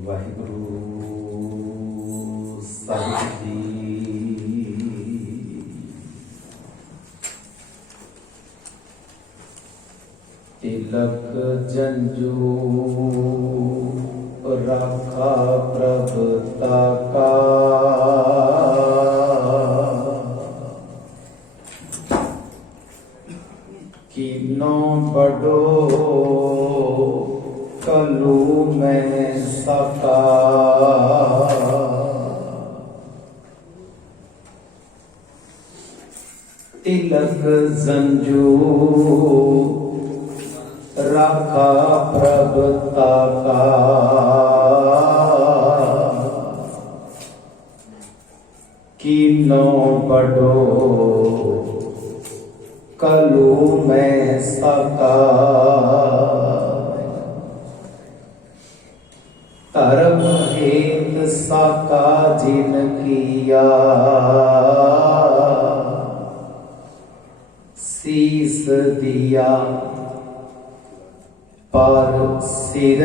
वाहिगुरु साहिब जी। तिलक जंजू राखा प्रभुता का, कीनो बड़ो कलू में सका। तिलक जंजू राखा प्रभुता का, कीनो बड़ो कलू में सका। धर्म हेत साका जिन किया, शीस दिया पर सिर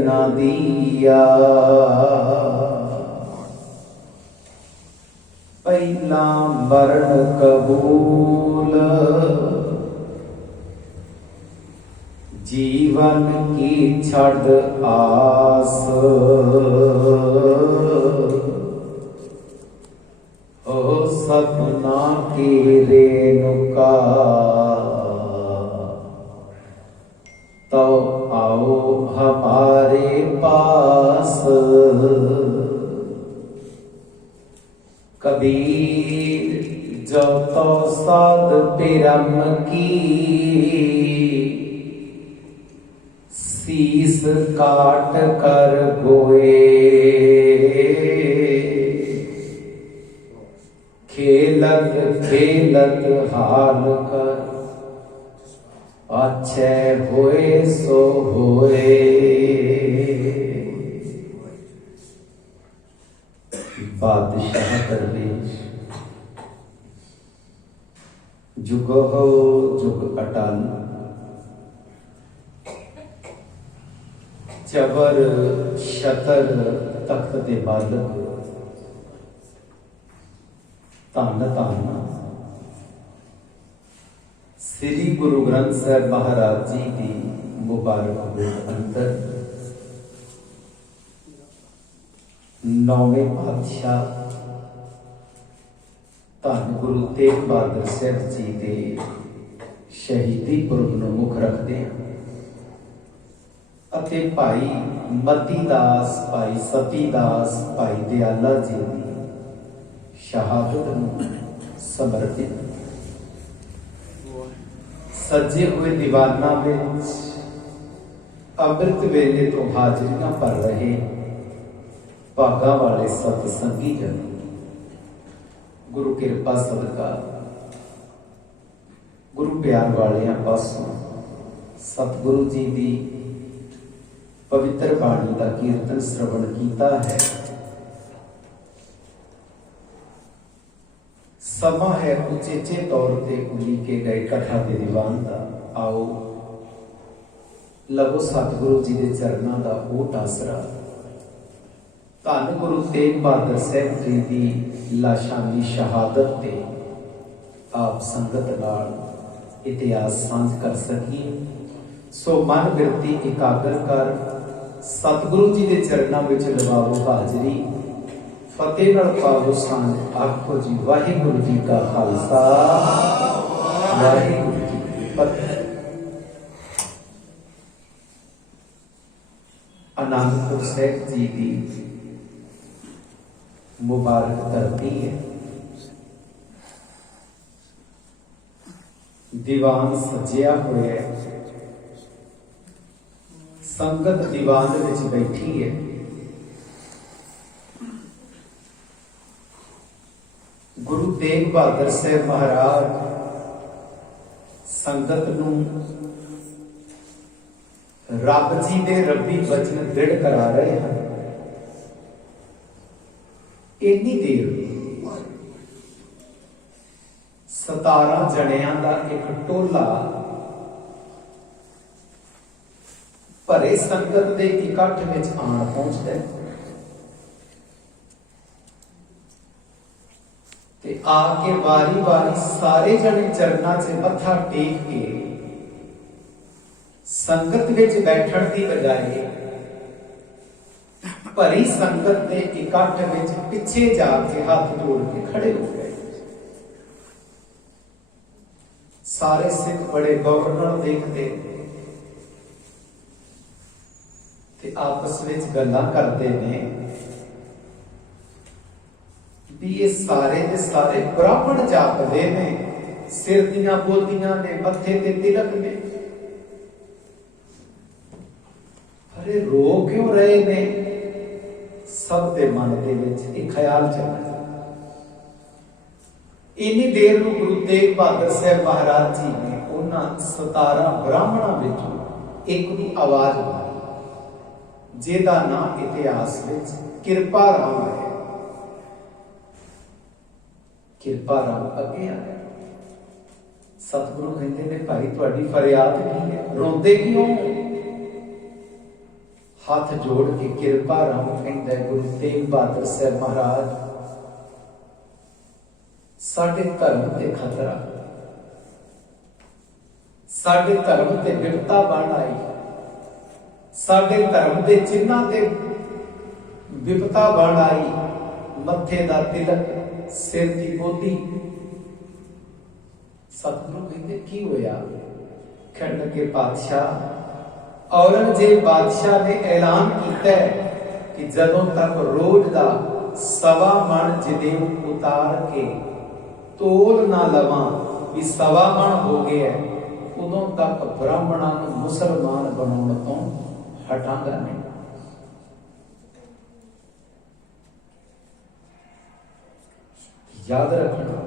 न दिया। पहला मरण कबूल, जीवन की छड़ आस। ओ सपना की रेणुका, तो आओ हमारे पास। कबीर जो तो साध पिरम की, शीस काट कर गोए। खेलत खेलत हाल कर, अच्छे होए सो होए। बादशाह दरवेश जुगो जुग अटल, जबर शतर तख्त दे बालक। धन धन श्री गुरु ग्रंथ साहिब महाराज जी की मुबारक अंदर नौवें पातशाह धन गुरु तेग बहादुर साहब जी के शहीदी पुरब नूं मुख रखते हैं। अते भाई मतीदास, भाई सतीदास, भाई दयाला जी की शहादत नूं समर्पित सजे हुए दीवाना विच अमृत वेले तो हाजरियां भर रहे भागा वाले सतसंगी जन, गुरु कृपा सदका गुरु प्यार वालियां पासों सतगुरु जी की पवित्र बाणी का कीर्तन श्रवण किया है। समा है उचेचे तौर पर उलीके गए कथा के दीवान का। आओ लवो सतगुरु जी के चरणों का ओट आसरा। धन गुरु तेग बहादुर साहब जी की लाशानी शहादत ते आप संगत नाल इतिहास सांझ कर सकिए। सो मन बिरती एकाग्र कर सतगुरु जी के चरणों में लवाओ हाजरी। फतेह नाल पाओ सांझ। आखो जी वाहिगुरु जी का खालसा, वाहिगुरु जी की फतेह। आनंदपुर साहिब जी की मुबारक धरती है। दीवान सजिया हुआ है, संगत दीवान विच बैठी है। गुरु तेग बहादुर साहब महाराज संगत नूं रब जी दे रब्बी वचन दृढ़ करा रहे हैं। इन्नी देर 17 जणियां दा एक टोला ਭਰੇ ਸੰਗਤ ਦੇ ਇਕੱਠ ਵਿੱਚ ਆਣ ਪਹੁੰਚਦਾ ਤੇ ਆ ਕੇ ਵਾਰੀ ਵਾਰੀ ਸਾਰੇ ਜਣੇ ਚਰਨਾਂ 'ਚ ਮੱਥਾ ਟੇਕ ਕੇ ਸੰਗਤ ਵਿੱਚ ਬੈਠਣ ਦੀ ਬਜਾਏ ਭਰੀ ਸੰਗਤ ਦੇ ਇਕੱਠ ਵਿੱਚ ਪਿੱਛੇ ਜਾ ਕੇ ਹੱਥ ਜੋੜ ਕੇ ਖੜੇ ਹੋ ਗਏ। ਸਾਰੇ ਸਿੱਖ ਬੜੇ ਗੌਰ ਨਾਲ ਦੇਖਦੇ ਤੇ ਆਪਸ ਵਿੱਚ ਗੱਲਾਂ ਕਰਦੇ ਨੇ ਵੀ ਇਹ ਸਾਰੇ ਦੇ ਸਾਰੇ ਬ੍ਰਾਹਮਣ ਜਾਪਦੇ ਨੇ, ਸਿਰ ਦੀਆਂ ਬੋਲੀਆਂ ਨੇ, ਮੱਥੇ ਤੇ ਤਿਲਕ ਨੇ, ਅਰੇ ਰੋ ਕਿਉਂ ਰਹੇ ਨੇ? ਸਭ ਦੇ ਮਨ ਦੇ ਵਿੱਚ ਇਹ ਖਿਆਲ ਚੱਲਦਾ। ਇੰਨੀ ਦੇਰ ਨੂੰ ਗੁਰੂ ਤੇਗ ਬਹਾਦਰ ਸਾਹਿਬ ਮਹਾਰਾਜ ਜੀ ਨੇ ਉਹਨਾਂ 17 ਬ੍ਰਾਹਮਣਾਂ ਵਿੱਚੋਂ ਇੱਕ ਨੂੰ ਆਵਾਜ਼ ਮਾਰੀ, ਜਿਹਦਾ ਨਾਮ ਇਤਿਹਾਸ ਵਿੱਚ ਕਿਰਪਾ ਰਾਮ ਹੈ। ਕਿਰਪਾ ਰਾਮ ਅੱਗੇ ਆਇਆ। ਸਤਿਗੁਰੂ ਕਹਿੰਦੇ ਨੇ, ਭਾਈ ਤੁਹਾਡੀ ਫਰਿਆਦ ਕੀ ਹੈ? ਰੋਂਦੇ ਕਿਉਂ? ਹੱਥ ਜੋੜ ਕੇ ਕਿਰਪਾ ਰਾਮ ਕਹਿੰਦਾ, ਗੁਰੂ ਤੇਗ ਬਹਾਦਰ ਸਾਹਿਬ ਮਹਾਰਾਜ, ਸਾਡੇ ਧਰਮ ਤੇ ਖਤਰਾ, ਸਾਡੇ ਧਰਮ ਤੇ ਵਿਪਤਾ ਬਣ ਆਈ, ਸਾਡੇ ਧਰਮ ਦੇ ਚਿੰਨ੍ਹਾਂ ਤੇ ਵਿਪਤਾ ਬਣ ਆਈ, ਮੱਥੇ ਦਾ ਤਿਲਕ, ਸਿਰ ਦੀ ਬੋਲੀ। ਸਤਿਗੁਰੂ ਕਹਿੰਦੇ ਕੀ ਹੋਇਆ? ਕਹਿਣ ਲੱਗੇ, ਪਾਤਸ਼ਾਹ, औरंगजेब बादशाह ने ऐलान किया कि जदों तक रोज का 1.25 मन जनेऊ उतार के तोल ना लवा भी 1.25 मन हो गया, उदों तक ब्राह्मणों को मुसलमान बनाने तो हटांगा नहीं। याद रखना,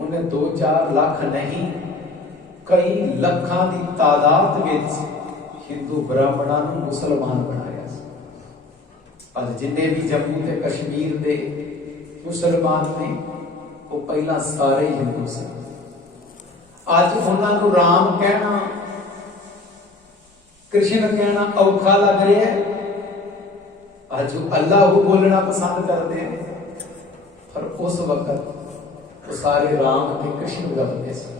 उन्हें 2-4 लाख नहीं, कई लखां की तादाद विच हिंदू ब्राह्मणों को मुसलमान बनाया। अज जिन्ने भी जम्मू ते कश्मीर दे मुसलमान ने वो पहला सारे हिंदू से। अज उन्होंने राम कहना, कृष्ण कहना औखा लग रहा है। अज अल्लाह बोलना पसंद करते हैं, पर उस वक्त वो सारे राम ते कृष्ण गलते थे।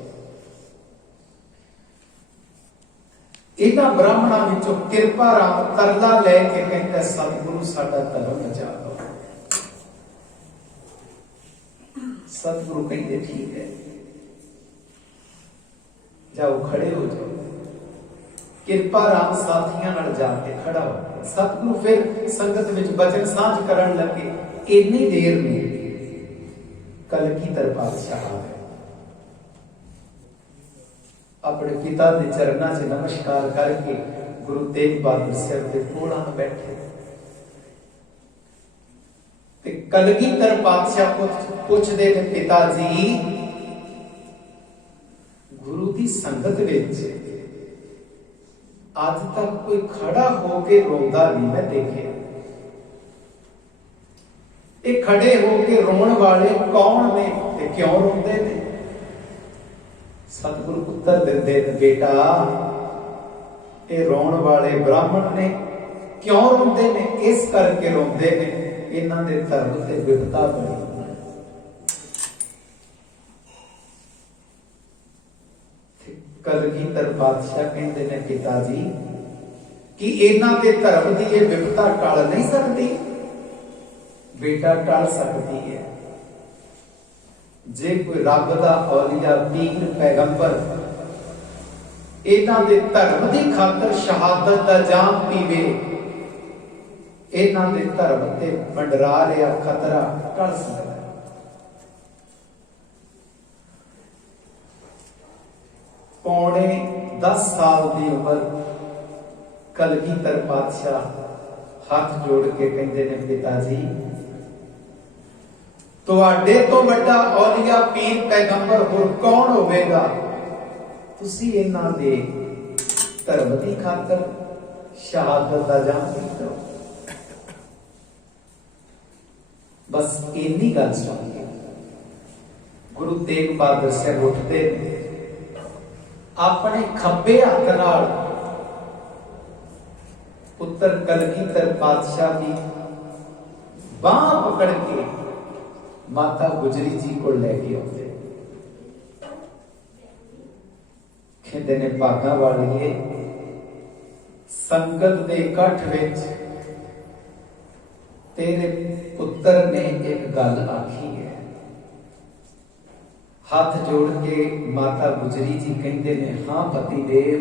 इन्हां ब्राह्मणों विचों किरपा राम तरला लैके कहता, सतगुरु साडा धर्म बचा दो। सतगुरु कहते ठीक है, जाओ खड़े हो जाओ। किरपा राम साथियों नाल जाके खड़ा हो गया। सतगुरु फिर संगत विच बचन साझ करन लगे। इन्नी देर में कलगीधर पातशाह आ गए, अपने पिता के चरणों से नमस्कार करके गुरु तेग बहादुर साहब के कोलों में बैठे। ते कलगीधर पातशाह पूछते ने, पिताजी, गुरु की संगत विच आज तक कोई खड़ा होके रोंदा नहीं मैं देखे, ये खड़े होके रोण वाले कौन ने ते क्यों रोंदे ने? सतगुरु उत्तर देते, बेटा, ये रोण वाले ब्राह्मण ने। क्यों रोंदे ने? इस करके रोंदे ने, इन्हां दे धर्म ते विपता बनी। कलगीधर पातशाह कहते ने, पिताजी, कि इन्हां दे धर्म दी ये विपता टल नहीं सकती? बेटा, टल सकती है। जे कोई रब दा औलिया, पीर, पैगंबर इन्हां दे धर्म दी खातर शहादत दा जाम पीवे, इन्हां दे धर्म ते मंडरा रिहा खतरा टल सकदा है। पौने 10 साल की उम्र कलगीधर पातशाह हाथ जोड़ के कहते ने, पिताजी, तुहाडे तो बड़ा औलिया, पीर, पैगंबर होर कौन होवेगा? तुसी इन्हां दे धर्म दी खातर शहादत दा जाम पीते हो। बस इन्नी गल सुन के गुरु तेग बहादुर साहब उठते, अपने खब्बे हथ नाल पुत्र कलगीधर पातशाह की बांह पकड़ के माता गुजरी जी को लेके आते, कहते ने भागा वालिए संगत दे इकट्ठ विच तेरे पुत्र ने एक गल आखी है। हाथ जोड़ के माता गुजरी जी कहते ने हाँ पति देव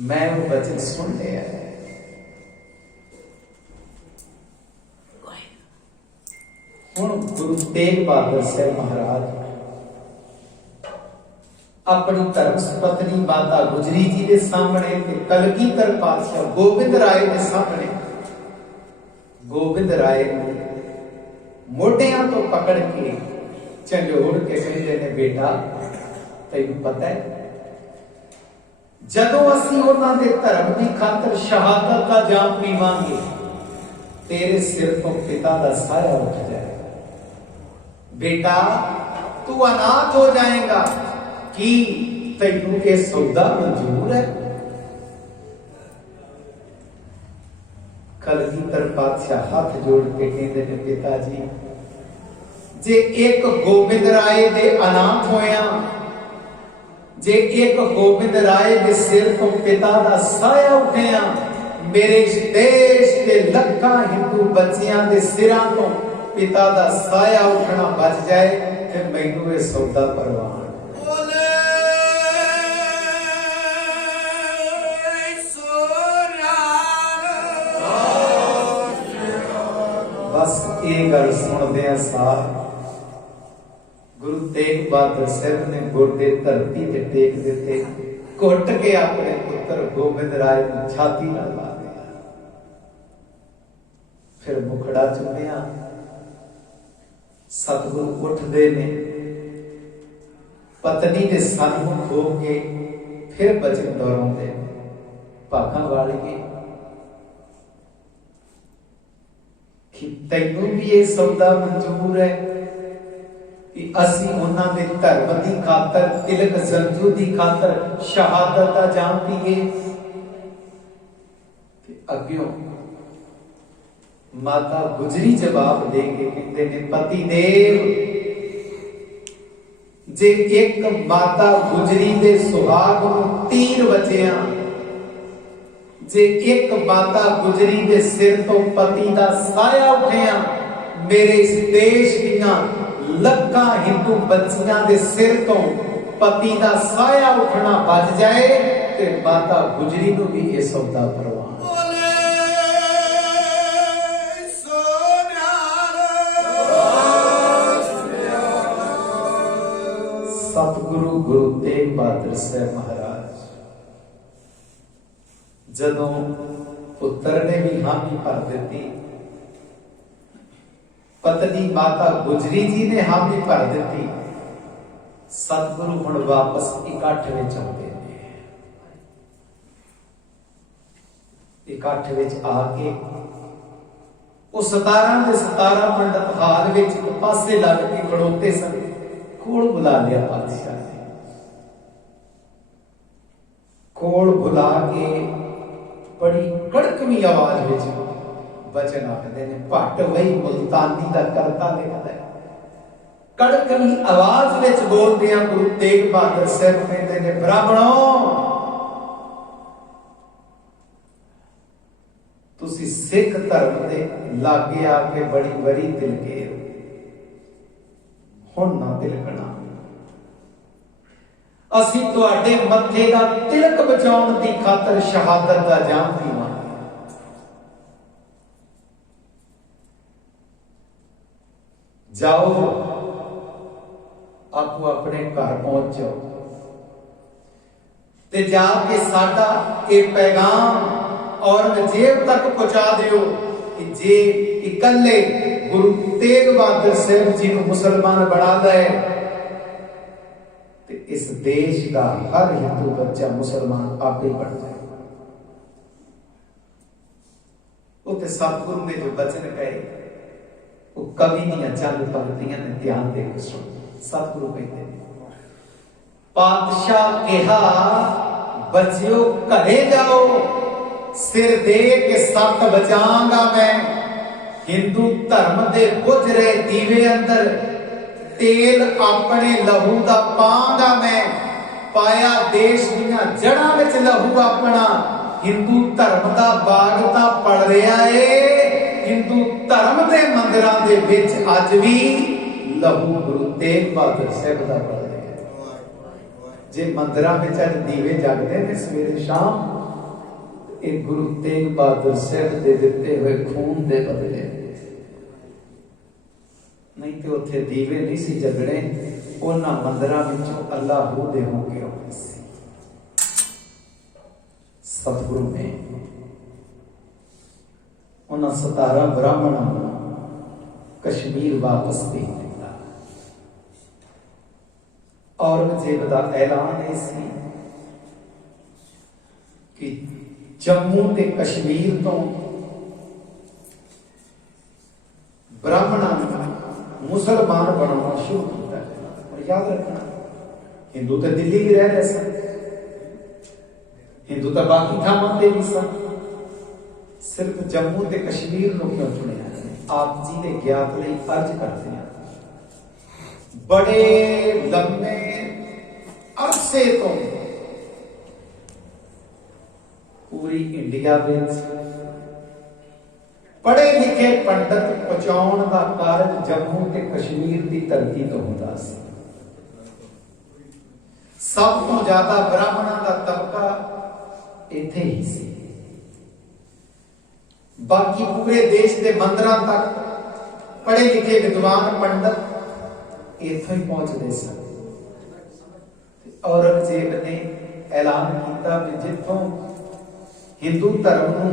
मैं वो वचन सुन लिया है। हुण गुरु तेग बहादुर साहब महाराज अपनी धर्म पत्नी माता गुजरी जी के सामने कलगीधर पातशाह गोबिंद राय के सामने गोबिंद राय मोढियां तो पकड़ के झंझोड़ के कहते ने बेटा तैनूं पता है जदों असीं उन्हां दे धर्म की खातर शहादत का जाम पीवांगे तेरे सिर तो पिता का साया उठ जाएगा। बेटा तू अनाथ हो जाएगा कि तैनूं ये सौदा मंजूर है। कलगीधर पातशाह हाथ जोड़ के कहते ने पिताजी जे एक गोबिंद राय दे अनाथ होया जे एक गोबिंद राय दे सिर तो पिता का साया उठिया मेरे इस देश के लखा हिंदू बच्चियां दे सिरां तो पिता का साया उठना बच जाए ते मैनूं ये सौदा परवान। बस ये गल सुनदे सार गुरु तेग बहादुर साहब ने गोडे धरती ते टेक दिते, घुट के अपने पुत्र गोबिंद राय की छाती नाल ला दिया, फिर मुखड़ा चुमिया। सतगुरु उठदे ने पत्नी के सन्मुख हो के फिर बचन दोहराउंदे भागा वालिए कि तैनूं भी ये सौदा मंजूर है कि असी उन्हां दे धर्म दी खातर तिलक संजू दी खातर शहादत दा जाम पीए। अग्यों माता गुजरी जवाब दे के कहते ने पति देव जे एक माता गुजरी दे सुहाग नूं तीर वजिया जे एक माता गुजरी दे सिर तो पति दा साया उठिया मेरे इस देश दियां लखा हिंदू बच्चियां दे सिर तो पति दा साया उठना बच जाए ते माता गुजरी नूं भी ये सौदा परवान। सतगुरु गुरु तेग बहादुर साहब महाराज जदों पुत्र ने भी हामी भर दी, पत्नी माता गुजरी जी ने हामी भर दी, सतगुरु हुण वापस इकट्ठ विच आउंदे ने। इकट्ठ विच आके वो 17 दे 17 पंडित हाल विच एक पासे लग के खड़ोते सन। कोल बुला लिया पातशाह ने, कोल बुला के बड़ी कड़कवी आवाज विच वचन आखदे ने भट्ट वही मुल्तानी दा करता लिखदा है। कड़कवी आवाज विच बोलदे आ गुरु तेग बहादुर साहब कहंदे ने ब्राह्मणों तुसी सिख धर्म दे लागे आके बड़ी वरी तिलके हुण ना तिलकना, असी तुहाडे मत्थे दा तिलक बचाउण दी खातर शहादत दा जाम पीवांगे। जाओ आपो अपने घर पहुंच जाओ ते जाके साडा ये पैगाम औरंगजेब तक पहुंचा दियो कि जे इकल्ले गुरु तेग बहादुर साहब जी को मुसलमान बना दे ते इस देश का हर हिंदू बच्चा मुसलमान आप ही बन जाए। उते सतगुरु ने जो वचन कहे वो कवि दियां चंद पंक्तियां ने ध्यान दे के सुन। सतगुरु कहते पातशाह कहा बच्चियों घरे जाओ सिर दे के सत बचांगा मैं, हिंदू धर्म दे बुझ रहे दीवे अंदर तेल अपने लहू दा पांगा मैं, पाया देश दियां जड़ां विच लहू अपना, हिंदू धर्म दा बाग तां पड़ रहा है, हिंदू धर्म दे मंदिरां दे विच अज भी लहू गुरु तेग बहादुर साहब दा पड़ रहा है। जे मंदिरां विच अज दीवे जगदे ने सवेरे शाम, एक गुरु तेग बहादुर साहब दे दिते हुए खून दे बदले, नहीं तो उत्थे दीवे नहीं सी जगने, उन्हां मंदिरां विचों अल्लाह दे हो के आउंदे सी। सतगुरु ने उन्हां 17 ब्राह्मणां नूं कश्मीर वापस भेज दिता। औरंगजेब दा ऐलान यह सी कि जम्मू ते कश्मीर तो ब्राह्मणां मुसलमान बनाना शुरू किया। और याद रखना, हिंदू तो दिल्ली भी रह रहे सन, हिंदू तो बाकी थावां ते भी सन, सिर्फ जम्मू ते कश्मीर नूं क्यों चुनिया? आप जी के ज्ञात लई अर्ज करते हैं, बड़े लंबे अरसे तो पूरी इंडिया में पढ़े लिखे पंडित पहुंचाने का कारज जम्मू ते कश्मीर की धरती तो होता सी। सब तो ज्यादा ब्राह्मणों का तबका इत्थे ही सी, बाकी पूरे देश के मंदिरों तक पढ़े लिखे विद्वान पंडित इत्थों ही पहुंचते सन। औरंगजेब ने ऐलान किया कि जिथों हिंदू धर्म नूं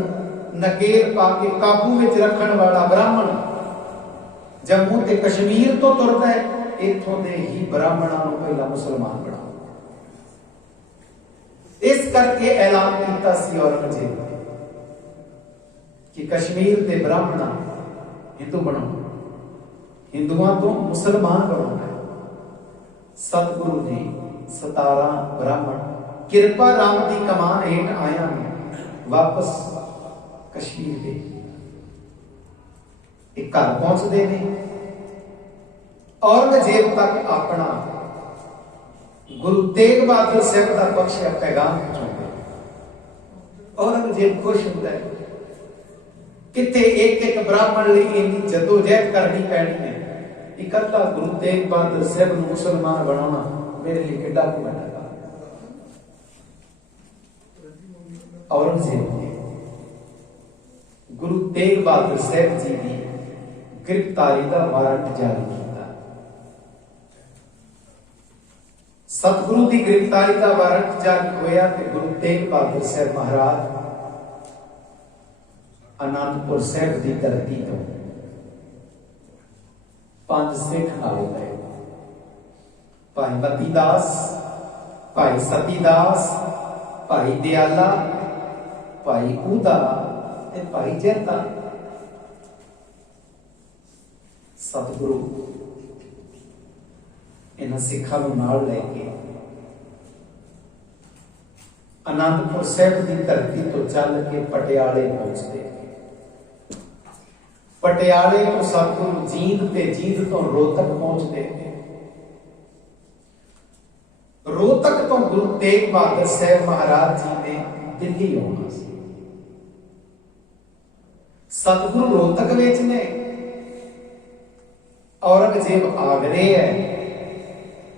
नकेल पा के काबू में रखने वाला ब्राह्मण जम्मू ते कश्मीर तो तुरदा है, इथों दे ही ब्राह्मणों को पहला मुसलमान बनाओ। इस करके ऐलान किया सी औरंगजेब ने कि कश्मीर के ब्राह्मण हिंदू बनाओ, हिंदुओं तो मुसलमान बनाना। सतगुरु ने 17 ब्राह्मण किरपा राम की कमान हेठ आया वापस कश्मीर दे एक घर पहुंचते हैं। औरंगजेब तक अपना गुरु तेग बहादुर साहब का बख्शिया पैगाम पहुंचाते। औरंगजेब खुश होता है, कितने एक एक ब्राह्मण लिए इन्नी जदोजहद करनी पैनी है, इकट्ठा गुरु तेग बहादुर साहब को मुसलमान बनाना मेरे लिए कितना बड़ा काम। औरंगजेब ने गुरु तेग बहादुर साहब जी की गिरफ्तारी का वारंट जारी किया। सतगुरु की गिरफ्तारी का वारंट जारी होया तो गुरु तेग बहादुर साहब महाराज आनंदपुर साहब की धरती तो 5 सिख नाल गए, भाई मती दास, भाई सती दास, भाई दयाला, भाई ऊदा, भाई जैता। सतगुरु इन्हां सिखां नूं नाल लैके आनंदपुर साहब की धरती तो चल के पटियाले पहुंचते। पटियाले तो सतगुरु जींद ते जींद तो रोहतक पहुंचते। रोहतक तो गुरु तेग बहादुर साहब महाराज जी ने दिल्ली आना सी। सतगुरु रोहतक विच ने, औरंगजेब आगरे है।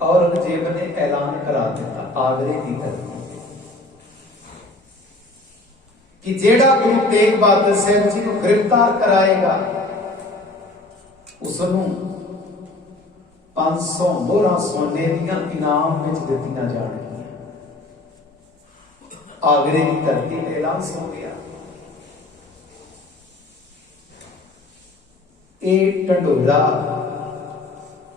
औरंगजेब ने ऐलान करा दिता आगरे की धरती कि जेड़ा गुरु तेग बहादुर साहब जी को गिरफ्तार कराएगा उसनू 500 मोहरा सोने दियां इनाम विच दित्तियां जाणगियां। आगरे की धरती पे ऐलान हो गया। एक ढंडोरा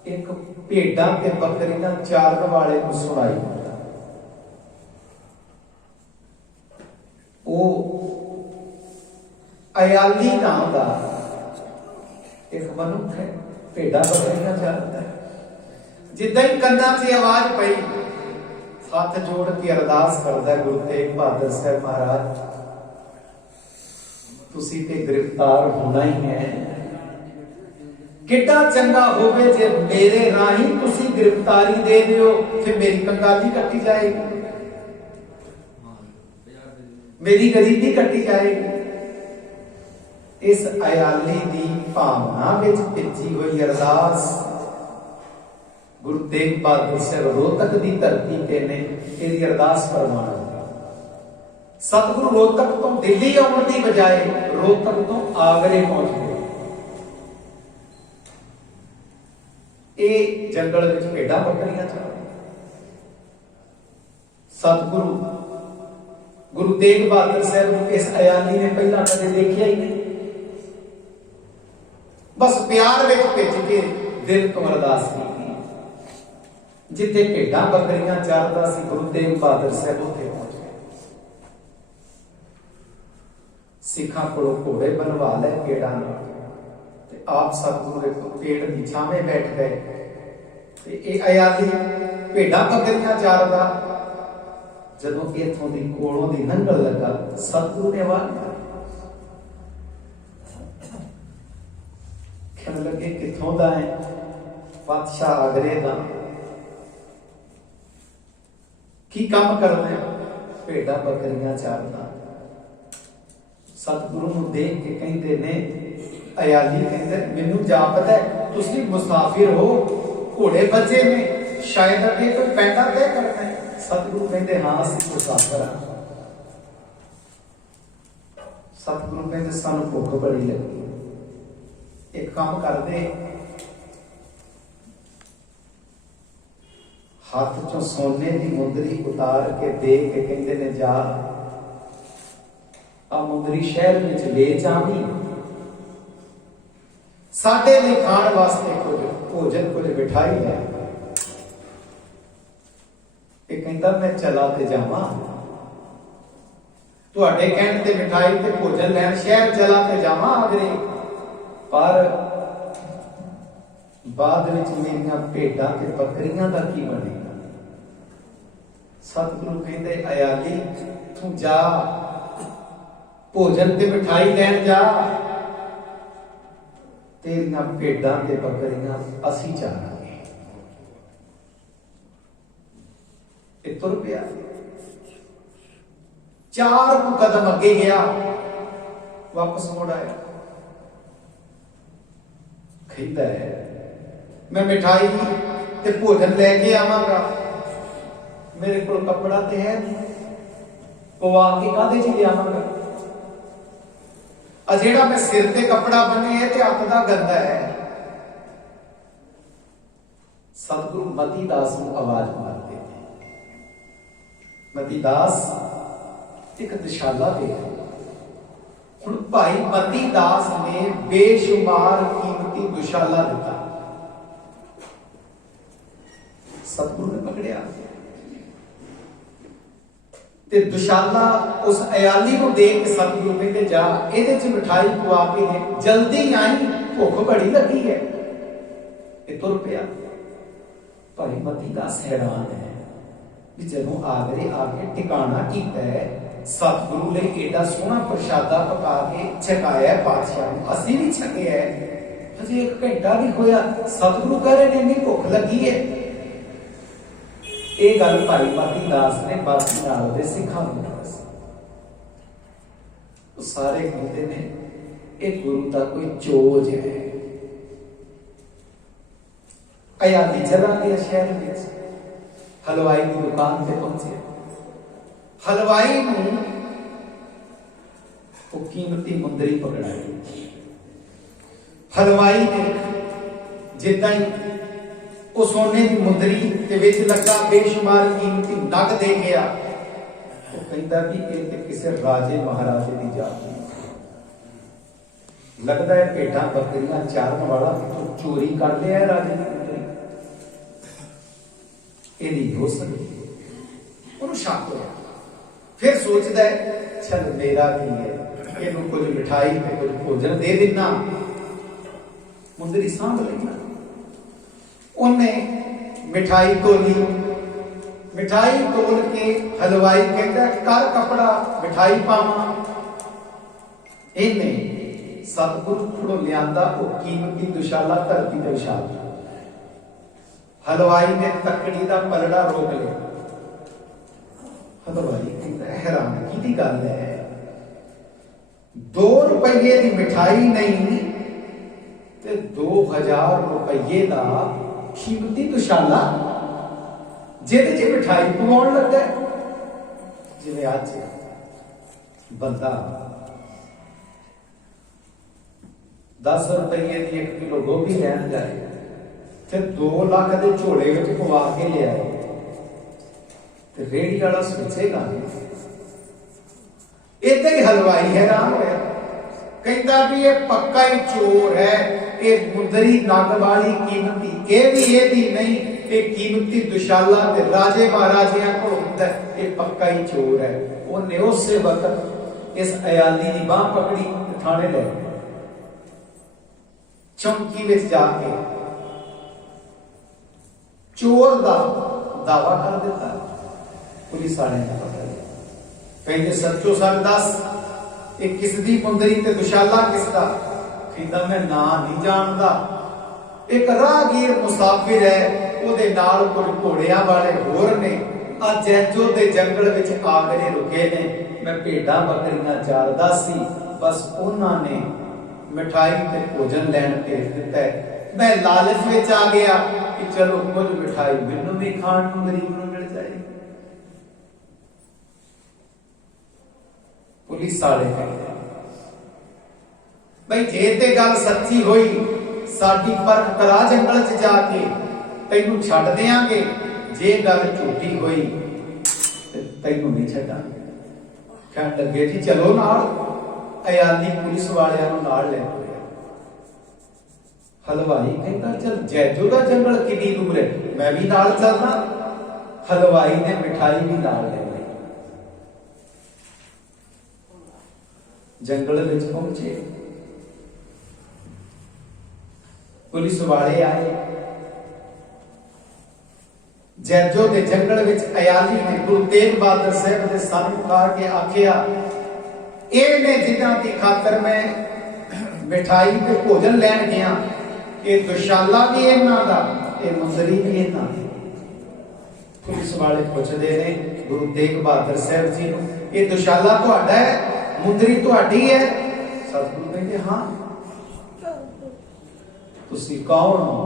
एक भेडां ते बकरियां चारण वाले को सुनाई दिता। वो अयाली नाम का एक मनुख है, भेडां बकरियां चारदा है। जिद्दां ही कन्नां 'च आवाज पई, हाथ जोड़ के अरदास करदा गुरु तेग बहादुर साहब महाराज, तुसी ते गिरफ्तार होना ही है। कितना चंगा होवे जे मेरे राही तुसी गिरफ्तारी दे दियो, फिर मेरी कंगाली कटी जाएगी, मेरी गरीबी कटी जाएगी। इस अयाली दी भावना विच पिची हुई अरदास गुरु तेग बहादुर साहब रोहतक दी धरती ते ने इहदी अरदास फरमाई। सतगुरु रोहतक तो दिल्ली आउण दी बजाए रोहतक तो आगरे पहुंच गए। ये जंगल विच भेड़ा बकरियां चल, सतगुरु गुरु तेग बहादुर साहब इस अयाली ने पहला कदे देखिया ही नहीं। बस प्यार विच भिज के दिल तो अरदास की, जिथे भेड़ा बकरियां चरदा सी गुरु तेग बहादुर साहब उत्थे पहुंच गए। सिखां कोलों घोड़े बनवा ले पेड़ा नाल, ते आप सतगुरु एक पेड़ की छावे बैठ गए। ते ये अयाली भेड़ा बकरियां चरदा जदों इथों दी कोलों दी लंघण लगा, सतगुरु ने आवाज कहने लगे किथों दा है? पातशाह आगरे दा। की काम करदे? भेड़ा बकरियां चारदा। सतगुरु नूं देख के कहंदे ने, अयाली कहंदे मैनूं जापदा है तुसीं मुसाफिर हो, घोड़े बचे ने, शायद अगे कोई पैंडा तय करना है। सतगुरु कहंदे हां असीं मुसाफिर हां। सतगुरु कहंदे सानूं भुख बड़ी लगी, एक काम करदे, हाथ चों सोने की मुंदरी उतार के दे के कहंदे ने जा आ मुंदरी शहर विच ले जावी, साडे लिए खाण वास्ते कुछ भोजन कुछ मिठाई है। ये कहंदा मैं चला ते जावां, तुहाडे कहण ते मिठाई ते भोजन लैण शहर चला ते जावां आगरे, पर बाद विच मेरियां भेडां ते बकरियां दा की बनेगा? सतगुरु कहंदे अयाली तू जा, भोजन ते मिठाई लैण जा, तेरियां भेडां ते बकरियां असीं चारांगे। ये तुर पिया, 4 कदम अगे गया, वापस मुड़ आया। कहता है मैं मिठाई ते भोजन लेके आवांगा, मेरे को कपड़ा ते है नहीं, पवा के काहदे च लियावांगा? आ जेड़ा मैं सिर ते कपड़ा बने है ते हत्थ दा गंदा है। सतगुरु मतीदास नूं आवाज मारते थे। मतीदास एक दिशाला दे हुण भाई मतीदास ने बेशुमार कीमती दुशाला दिता। सतगुरु ने पकड़िया ते दुशाला उस अयाली को देख के सतगुरु कहते जा इहदे च मिठाई पवा के दे, जल्दी आई भुख बड़ी लगी है। ये तुर पिया। भाई मतीदास हैरान है कि जदों आगरे आके ठिकाना कीता है, सतगुरु ने एडा सोहना प्रशादा पका के छकाया पातशाह नूं, असीं भी छकिया है, अजे 1 घंटा भी होया, सतगुरु कह रहे ने इन्नी भुख लगी है। ये गल भाई मतीदास ने बाकी नाल दे सिखां नूं दसी। सारे कहते ने एक गुरु का कोई चोज है। अयाली चला गया शहर में, हलवाई की दुकान पे पहुंचे। हलवाई नूं वो कीमती मुंदरी पकड़ाई। हलवाई ने जिद्दां ही वो सोने की मुंदरी के विच लगा बेशुमार कीमती नग दे गया। वो कहता भी ये ते किसी राजे महाराजे की जाति, लगता है भेड़ां बकरियां चारन वाला तो चोरी कर लिया है राजे की मुंदरी। ये नहीं हो सकती। उन्होंने शक होया, फिर सोचता है चल मेरा की है, इनू कुछ मिठाई ते कुछ भोजन दे देना, मुंदरी सांभ लेना। उन्हें मिठाई तोली, मिठाई तोल के हलवाई कहता कर कपड़ा मिठाई पावा। इन्हें सतगुरु कोलों लियांदा वो कीमती दुशाला धरती ते विछा दिता। हलवाई ने तकड़ी का पलड़ा रोक लिया। हलवाई कहता हैरानगी की गल है, 2 रुपये की मिठाई नहीं ते 2000 रुपये का कीमती दुशाला जिहदे च मिठाई पवाउण लगा। जिवें अज बंदा 10 रुपये की 1 किलो गोभी लैन जाए ते 2 लाख के झोले में पवा के लिया ते रेहड़ी वाला सोचेगा नहीं। इदां ही हलवाई हैरान होया, कहता भी ये पक्का ही चोर है, ये मुंदरी नग वाली कीमती ये भी नहीं, ये कीमती दुशाला ते राजे महाराजियां को होंदा है, ये पक्का ही चोर है। उन्हें उस वक्त इस अयाली की बांह पकड़ी थाने ले चौकी में जाके चोर का दावा कर दिता। पुलिस वाले ने पकड़ लिया, कहते सच्चो सच दस ये किस दी मुंदरी ते दुशाला किसदा? कहता मैं ना नहीं जानता। एक राहगीर मुसाफिर है, ਉਹਦੇ ਨਾਲ ਕੁਝ ਘੋੜਿਆਂ वाले होर ने आ जैजो दे जंगल विच आगरे रुके ने, मैं भेडां बकरियां चारदा सी, बस उन्होंने मिठाई ते भोजन लैन भेज दिता है। मैं लालच विच आ गया कि चलो कुछ मिठाई मैनूं भी खाण नूं गरीब नूं मिल जाए। पुलिस वाले कहते भाई जे ते गल सच्ची होई साडी परख करा जंगल च जाके तैनूं छड्ड देंगे, जे गल झूठी होई ते तैनूं नहीं छड्डांगे। कहण लगे जी चलो नाल। अयाली पुलिस वालियां नूं नाल ले गया। हलवाई कहता चल जैजो दा जंगल कितनी दूर है, मैं भी नाल चलना। हलवाई ने मिठाई भी नाल ले ली। जंगल विच पहुंचे, पुलिस वाले आए। जैजो के जंगल विच अयाली ने गुरु तेग बहादुर साहब के सामने आके आखिया, इहने जिन्हां दी खातर मैं मिठाई ते भोजन लैन गया, ये दुशाला भी इन्हां दा, ये मुंदरी भी इन्हां दी। पुलिस वाले पुछदे ने गुरु तेग बहादुर साहब जी नूं, ये दुशाला तुहाडा है, मुंदरी तुहाडी है? सतगुरु कहते हां। तुसीं कौन हो?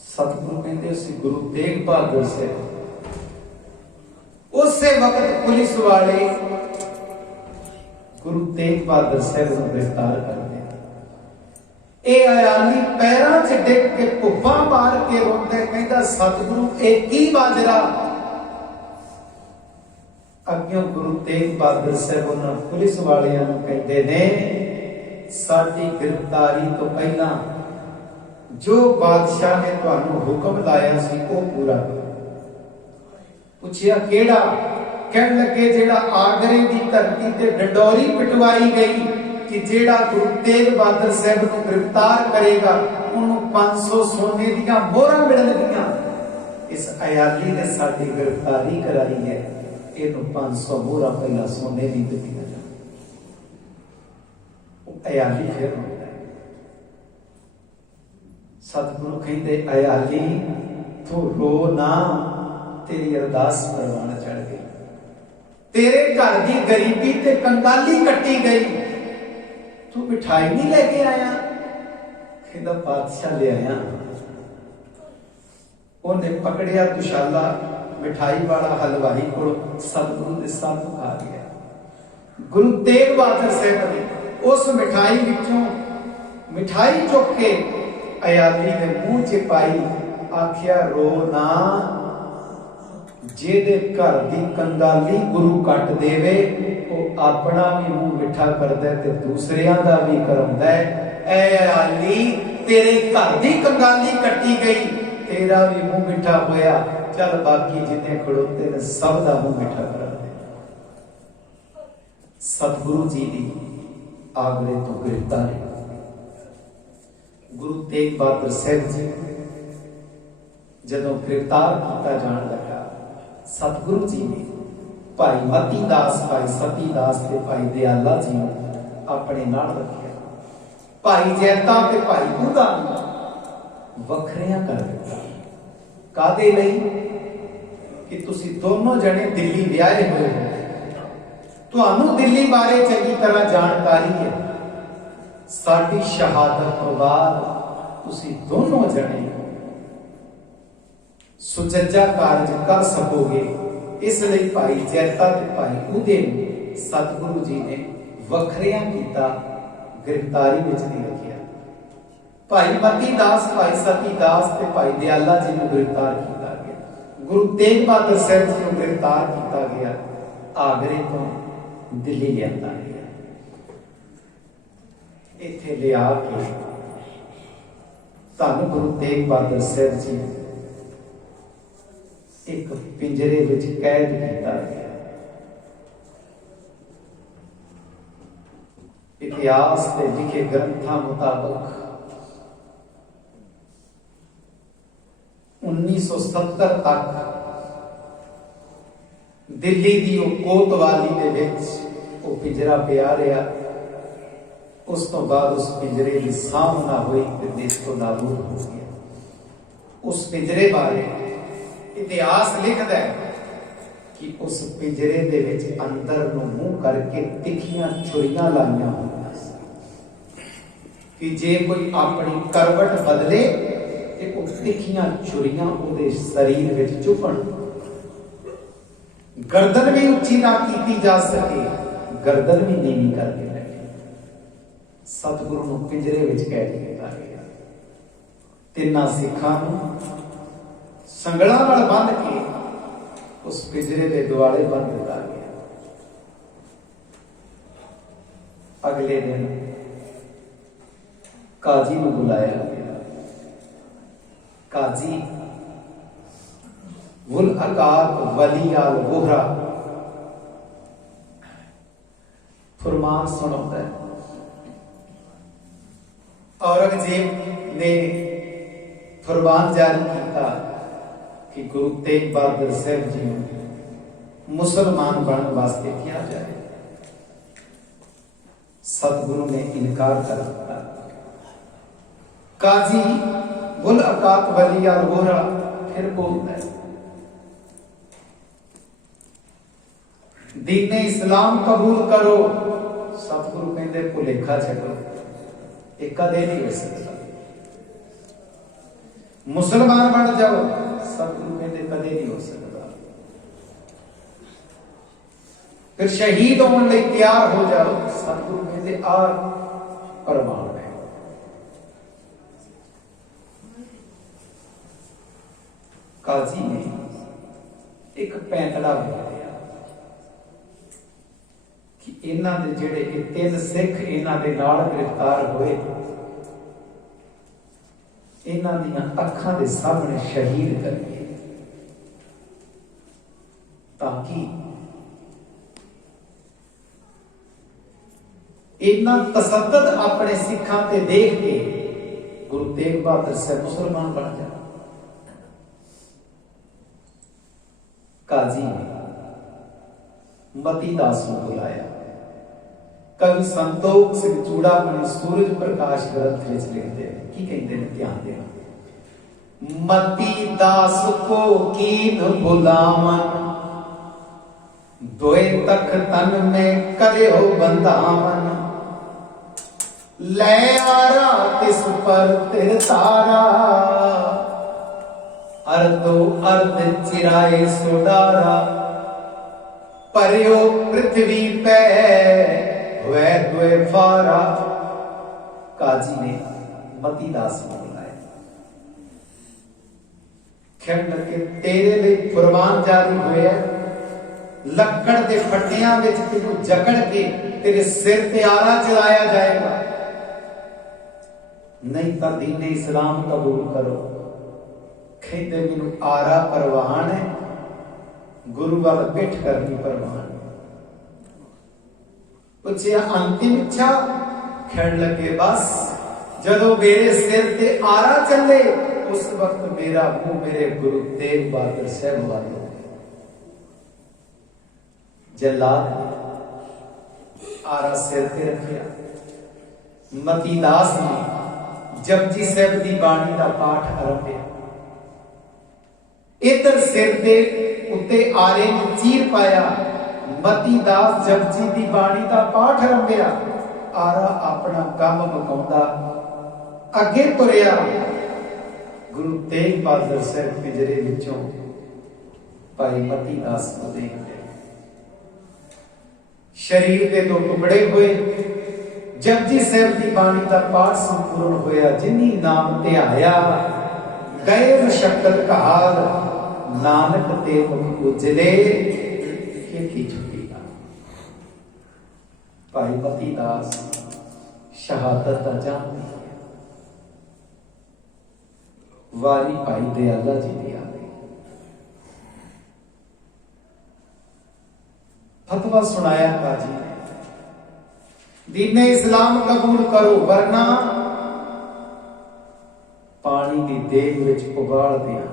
सतगुरु कहते उसी गुरु तेग बहादुर साहब। उसे वक्त पुलिस वाले गुरु तेग बहादुर साहब को गिरफ्तार कर दिया। ये अयाली पैरों से डिग के भुब्बा मार के रोंदा, कहता सतगुरु एक ही बाजरा। अग्यों गुरु तेग बहादुर साहब उन्होंने पुलिस वालियां नूं कहते ने, साडी गिरफ्तारी तो पहला जो बादशाह ने तुहानू हुक्म लाया सी वो पूरा करो। पूछया केड़ा? कहण लगे जेड़ा आगरे की धरती ते डंडोरी पिटवाई गई कि जेड़ा गुरु तेग बहादुर साहब नूं गिरफ्तार करेगा उन्होंने 500 सोने दीयां मोहरां मिलणगीਆਂ। इस अयाली ने साडी गिरफ्तारी कराई है, इहनूं 500 मोहरां पहला सोने दी दित्तियां जाण। अयाली फिर रोंदा। सतगुरु कहते अयाली तू रो ना, तेरी अरदास परवान चढ़ गई, तेरे घर की गरीबी ते कंगाली कट्टी गई, तू मिठाई नहीं लेके आया? कहता बादशाह ले आया। उन्हें पकड़िया दुशाला मिठाई वाला हलवाई को सतगुरु के सामने आ गया। गुरु तेग बहादुर साहब ने उस मिठाई विचों मिठाई चुक के अयाली ने मुंह च पाई, आखिया रो ना, जेदे घर की कंगाली गुरु कट देवे वो अपना भी मुंह मिठा करदा ते दूसरियां दा भी कराउंदा है। ऐ अयाली तेरे घर की कंगाली कट्टी गई, तेरा भी मुंह मिठा होया, चल बाकी जिन्ने खड़ोते ने सब दा मुंह मिठा करा दे। सतगुरु जी दी आगरे तो गिरफ्तारी। गुरु तेग बहादुर साहब जी जदों गिरफ्तार किया जान लगा, सतगुरु जी ने भाई मती दास, भाई सती दास ते भाई दयाला जी अपने नाल रखिया। भाई जैता ते भाई बूढ़ा वखरियां कर दिता। कादे लई कि तुसी दोनों जने दिल्ली विआहे हुए हो, तुहानू दिल्ली बारे चंगी तरह जानकारी है। साडी शहादत तो बाद तुसी दोनों जने सुचज्जा कारज कर सकोगे। इसलिए भाई जैता ते भाई उदे सतगुरु जी ने वखरियां कीता, गिरफ्तारी विच नहीं रखिया। भाई मती दास, भाई सती दास ते भाई दयाला जी को गिरफ्तार किया गया। गुरु तेग बहादुर साहब जी को गिरफ्तार किया गया, आगरे तो दिल्ली लिया गया। इत्थे लिया के धन गुरु तेग बहादुर साहब जी एक पिंजरे विच कैद किया गया। इतिहास के लिखे ग्रंथों मुताबिक 1970 तक दिल्ली की कोतवाली दे विच वो पिंजरा पिया रहा। उस तो बाद उस पिंजरे की साम ना हुई तो देश को नाबूद हो गया। उस पिंजरे बारे इतिहास लिखता है कि उस पिंजरे दे विच अंदर नूं मुंह करके तिखियां छुरियां लाइयां होईयां कि जे कोई अपनी करवट बदले तो तिखियां छुरियां उहदे शरीर विच चुभण। गर्दन भी उच्ची ना की जा सके, गर्दन भी नीवी करके रखे। सतगुरु नूं पिंजरे विच कैद किया गया। तिन्हां सिखां नूं संगलां नाल बंध के उस पिंजरे के दुआले बंद दिता गया। अगले दिन काजी नूं बुलाया गया। काजी वुल अकात वली आल वोहरा फरमान सुनाता है। औरंगजेब ने फरमान जारी किया कि गुरु तेग बहादुर साहब जी मुसलमान बनने वास्ते किया जाए। सतगुरु ने इनकार कर दिया। काजी बुल अकात वली आल वोहरा फिर बोलता है, दीने इस्लाम कबूल करो। सतगुरु कहते भुलेखा छड्डो, ये कदे नहीं हो सकता। मुसलमान बन जाओ, सतगुरु कहते कदे नहीं हो सकता। फिर शहीद होने लिए तैयार हो जाओ, सतगुरु कहते आ परमाण है। काजी ने एक पैंतड़ा बोलिया कि इन्हां दे जेड़े तीन सिख इन्हां दे नाल गिरफ्तार होए, इन्हां दियां अखां दे सामने शहीद करिए, ताकि इन्हां तसद्दुद अपने सिखां ते देख के गुरु तेग बहादुर साहब मुसलमान बन जाए। काजी ने मती दास को बुलाया। कवि संतोख सिंह चूड़ामणि सूरज प्रकाश ग्रंथ में लिखते हैं कि कहते हैं, ध्यान देना। मती दास को कीन बुलावन, दोए तख तन में करे हो बंधावन, ले आरा तिस पर तिर तारा, अर्धो अर्ध चिराए सोडारा, परयो पृथ्वी पे हुए दुए फारा। काजी ने मती दास को बुलाया। कहन लगे तेरे लिए फरमान जारी हुए, लक्कड़ के फट्टियां विच तेनू जकड़ के तेरे सिर ते आरा चलाया जाएगा, नहीं तो दीन इस्लाम कबूल करो। कहते मैनू आरा परवान है, गुरु वाल पिठ करनी परवान। पूछे अंतिम इच्छा? कहन लगे बस जदों मेरे सिर ते आरा चले उस वक्त मेरा मुंह मेरे गुरु तेग बहादुर साहब वाल जल्लाद आरा सिर ते रखिया। मती दास ने जपजी साहिब की बाणी का पाठ आरंभिया। इधर सिर दे उत्ते आरे ने चीर पाया। मती दास जपजी की बाणी का पाठ आरंभिया। आरा अपना काम मुकाउंदा अगे तुरिया। गुरु तेग बहादुर साहिब पिंजरे विचों भाई मती दास को देखते शरीर के दो टुकड़े हुए। जपजी साहिब की बाणी का पाठ संपूर्ण होया। जिन्नी नाम ते आया गए मशक्कत कहाल। नानक ते मुख उजले खेती छुपीगा। भाई मती दास शहादत दा जाम वारी भाई दयाला जी दी आ गई। फतवा सुनाया काजी ने, दीने इस्लाम कबूल करो वरना पानी की देग विच उबाल दिया।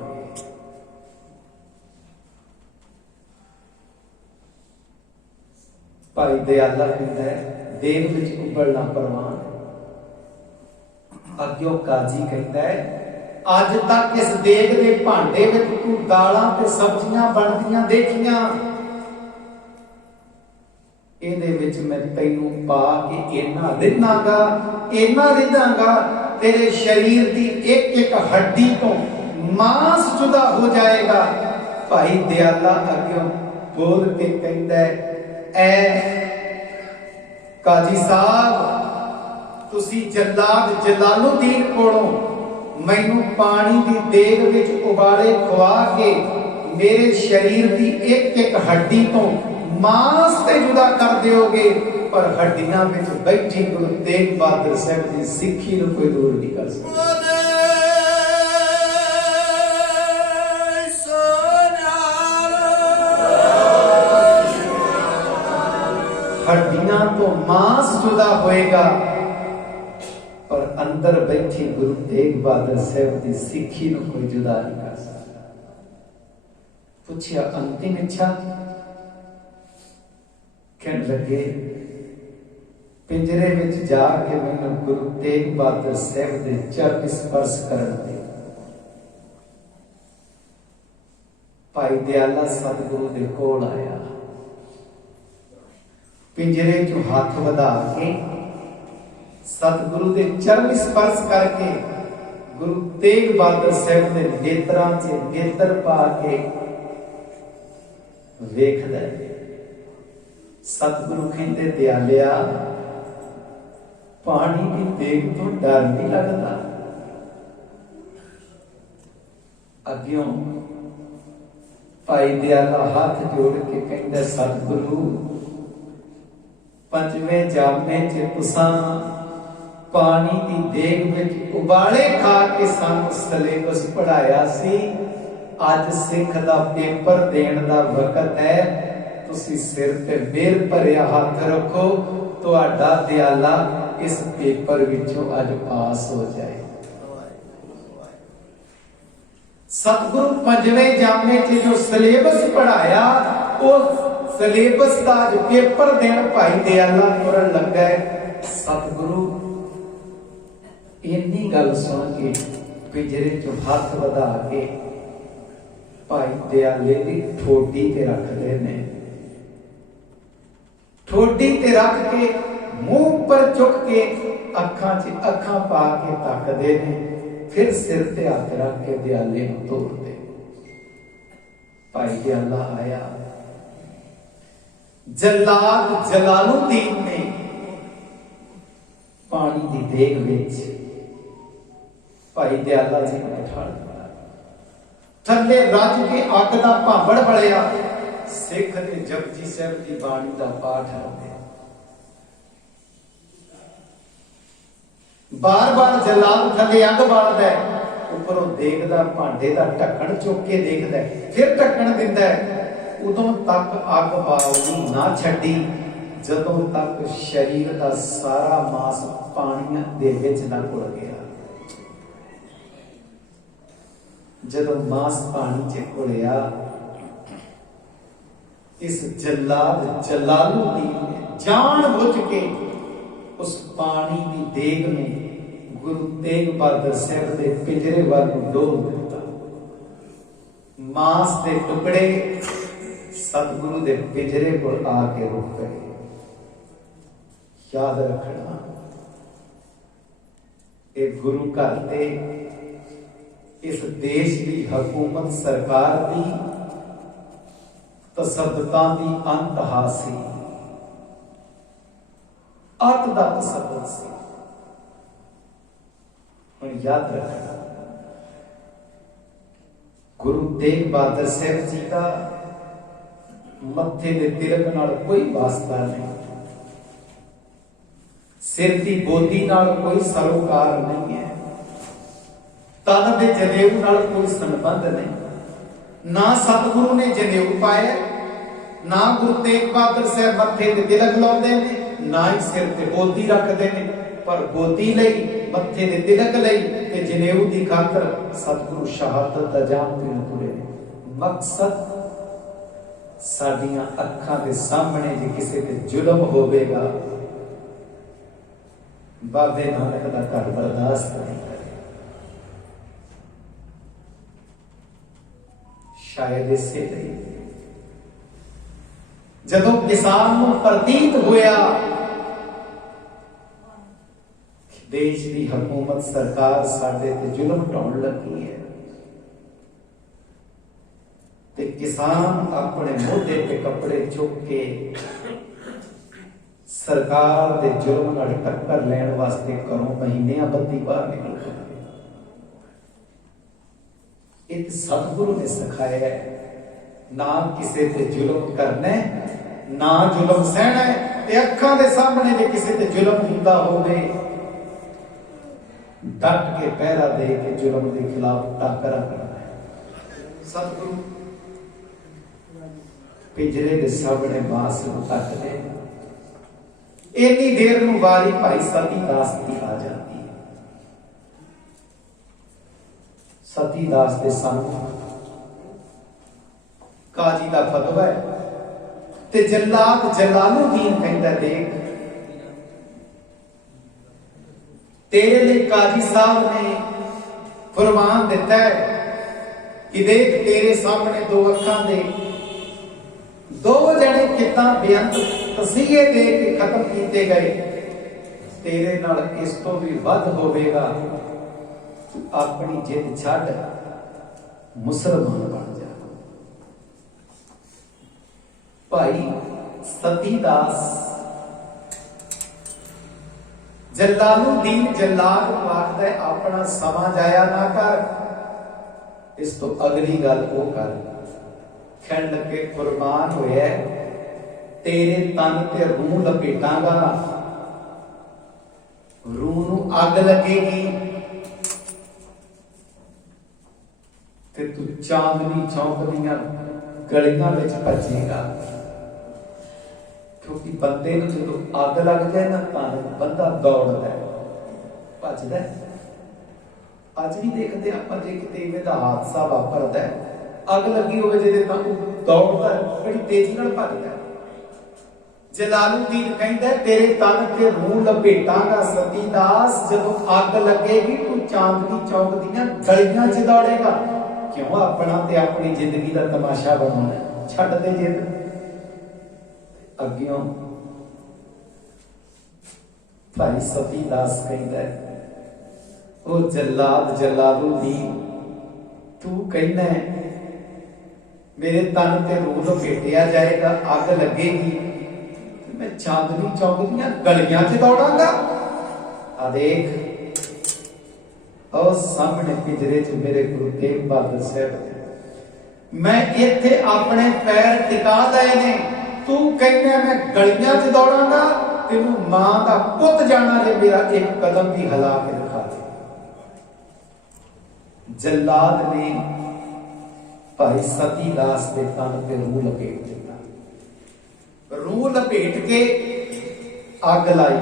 भाई दयाला कहता है देग विच उबलना परवान। अग्यों काजी कहता है अज तक इस देग के भांडे में तू दालां ते सब्जियां बनदियां देखियां। ਇਹਦੇ ਵਿੱਚ मैं ਤੈਨੂੰ पा के इन्ना रिझांगा तेरे शरीर की एक एक हड्डी तो मांस जुदा हो जाएगा। भाई दयाला अग्यों बोल के कहता है ऐ काजी साहब तुसी जल्लाद जलालुद्दीन कोलों मैनू पानी की देग विच उबाले खुआ के मेरे शरीर की एक एक हड्डी तो मांस ते जुदा कर दोगे, पर हड्डियां विच बैठी गुरु तेग बहादुर साहिब की सिक्खी नूं कोई दूर नहीं कर सकता। हड्डियां तो मांस जुदा होएगा, पर अंदर बैठी गुरु तेग बहादुर साहिब की सिक्खी नूं कोई जुदा नहीं कर सकता। पूछिया अंतिम इच्छा कहन लगे पिंजरे विच जाके मैनूं गुरु तेग बहादुर साहिब दे चरण स्पर्श करन दे। भाई दयाला सतगुरु दे कोल आया। पिंजरे चों हाथ वधा के सतगुरु दे चरण स्पर्श करके गुरु तेग बहादुर साहिब दे नेत्रां च नेत्र पा के वेखदा है। सतगुरु कहते दयालिया पानी की देग तो डर नहीं लगता। अग्यों भाई दयाला हाथ जोड़ के कहता सतगुरु पंजवें जामे च तुसां पानी की देग में उबाले खा के सानू सिलेबस पढ़ाया सी। अज सिख दा पेपर देण दा वक्त है। तुसी सिर ते मेर भरिया हाथ रखो तुहाडा दयाला इस पेपर विचों अज पास हो जाए। सतगुरु पंजवें जामे च जो सिलेबस पढ़ाया उस सिलेबस का अज पेपर देण भाई दयाला तुरन लगा है। सतगुरु इन्नी गल सुन के पिंजरे चों हाथ वधा के भाई दयाले दी ठोडी ते रखदे ने। ठोडी ते रख के मुंह पर चुक के अखां च अखां पा के तकदे ने। फिर सिर ते हाथ रख के दयाले नूं तोड़दे। भाई दयाला आया। जल्लाद जलालुद्दीन ने पानी की देग विच भाई दयाला जी ने बिठा दिया। थल्ले रज के अग का भांबड़ बलिया। सिख ने जपजी साहिब की बाणी का पाठ रखिया। बार बार जलाल थले अग बालदा है। उपरों देखदा भांडे का ढक्कन चुक के देखदा है। फिर ढक्कन दिंदा है। उदों तक अग बालनी ना छड्डी जदों तक शरीर का सारा मांस पानी दे विच ना घुल गया। जदों मांस पानी च घुलिया इस जल्लाद जलालुद्दीन ने जानबूझ के उस पानी की देग में गुरु तेग बहादुर साहब के पिंजरे वाल डोल दिता। मांस के टुकड़े सतगुरु के पिंजरे को आके रुक गए। याद रखना, एक गुरु घर ते इस देश की हुकूमत सरकार की तसब्बतां दी अंतहा सी, अत दा तसब्बत सी। हुण याद रखना, गुरु तेग बहादुर साहब जी का मत्थे दे तिलक नाल कोई वास्ता नहीं, सिर की बोधी नाल कोई सरोकार नहीं है, तन दे जनेऊ नाल कोई संबंध नहीं। ना सतगुरु ने जनेऊ पाया, ना गुरु तेग बहादुर साहब मत्थे ते तिलक लाउंदे ने, ना ही सिर ते बोधी रखते हैं। पर बोधी लई, मत्थे ते तिलक लई ते जनेऊ दी खातर सतगुरु शहादत दा जाम पीण तुरे। मकसद साडियां अखां दे सामने जे किसी ते जुल्म होवेगा, बाबे नानक दा घर बर्दाश्त नहीं करे। शायद इसे जदों किसान नूं प्रतीत होया देश की हुकूमत सरकार साडे ते जुल्म ढाउण लगी है, ते किसान अपने मोढे ते कपड़े चुक के सरकार दे जुल्म नाल टक्कर लैण वास्ते घरों महीनियां बत्ती बाहर निकल गए। एक सतगुरु ने सिखाया है, ना किसी ते जुल्म करना, ना जुल्म सहना है। ते अखां दे सामने जे किसी ते जुल्म हुंदा होवे, डट के पहरा दे के जुल्म के खिलाफ टाकरा करना है। सतगुरु पिंजरे के सामने बांस तकते, इन्नी देर नूं वारी भाई सती दास की आ जाती है। सती दास के सामने काजी का फतवा है, ते जल्लाद जलालुद्दीन कहता, देख तेरे लिए काजी साहब ने फरमान दिता है कि देख तेरे सामने दो अखां दे दो जने कितना बेअंत तसीहे दे के खत्म किए गए, तेरे नाल इस तो भी वध होवेगा। अपनी जिद छड्ड मुसलमान बन जा। भाई सतीदास जलालुद्दीन जल्लाद को आखदा अपना समा जाया ना कर, इस तो अगली गल वो कर। कहण लगे कुर्बान होया तेरे तन ते रूह लपेटांगा, रूह नूं अग लगेगी ते तू चांदनी चौक दीयां गलियां विच भजेगा। क्योंकि बंदे नूं जदों अग लग जाए ना तां बंदा दौड़दा है, भजदा है। अज भी देखते आपां जे किते इवें दा हादसा वापरदा है, अग लगी होवे जिहदे तां दौड़दा है, बड़ी तेजी नाल भजदा है। जलालुद्दीन कहता तेरे तन ते रूह लपेटांगा सतीदास, जदों अग लगेगी तू चांदनी चौक दीयां गलियां च दौड़ेगा। क्यों अपना ते अपनी जिंदगी का तमाशा बनाना, छड्ड दे जिद। अग्यों भाई सतीदास कहता है, ओ जल्लाद जलालुद्दीन तू कहना है मेरे तन ते रूह लपेटिया जाएगा, अग लगेगी, मैं चांदनी चौक दीयां गलियां च दौड़ांगा। आ देख और सामने पिंजरे च मेरे गुरु तेग बहादुर साहब, मैं इत्थे अपने पैर टिका लए ने, तू कहना मैं गलियां च दौड़ांगा, तेनू मां दा पुत जाना जे मेरा एक कदम भी हिला के दिखा दे। जल्लाद ने भाई सतीदास के तन पे रूह लपेट दिता, रूह लपेट के अग लाई।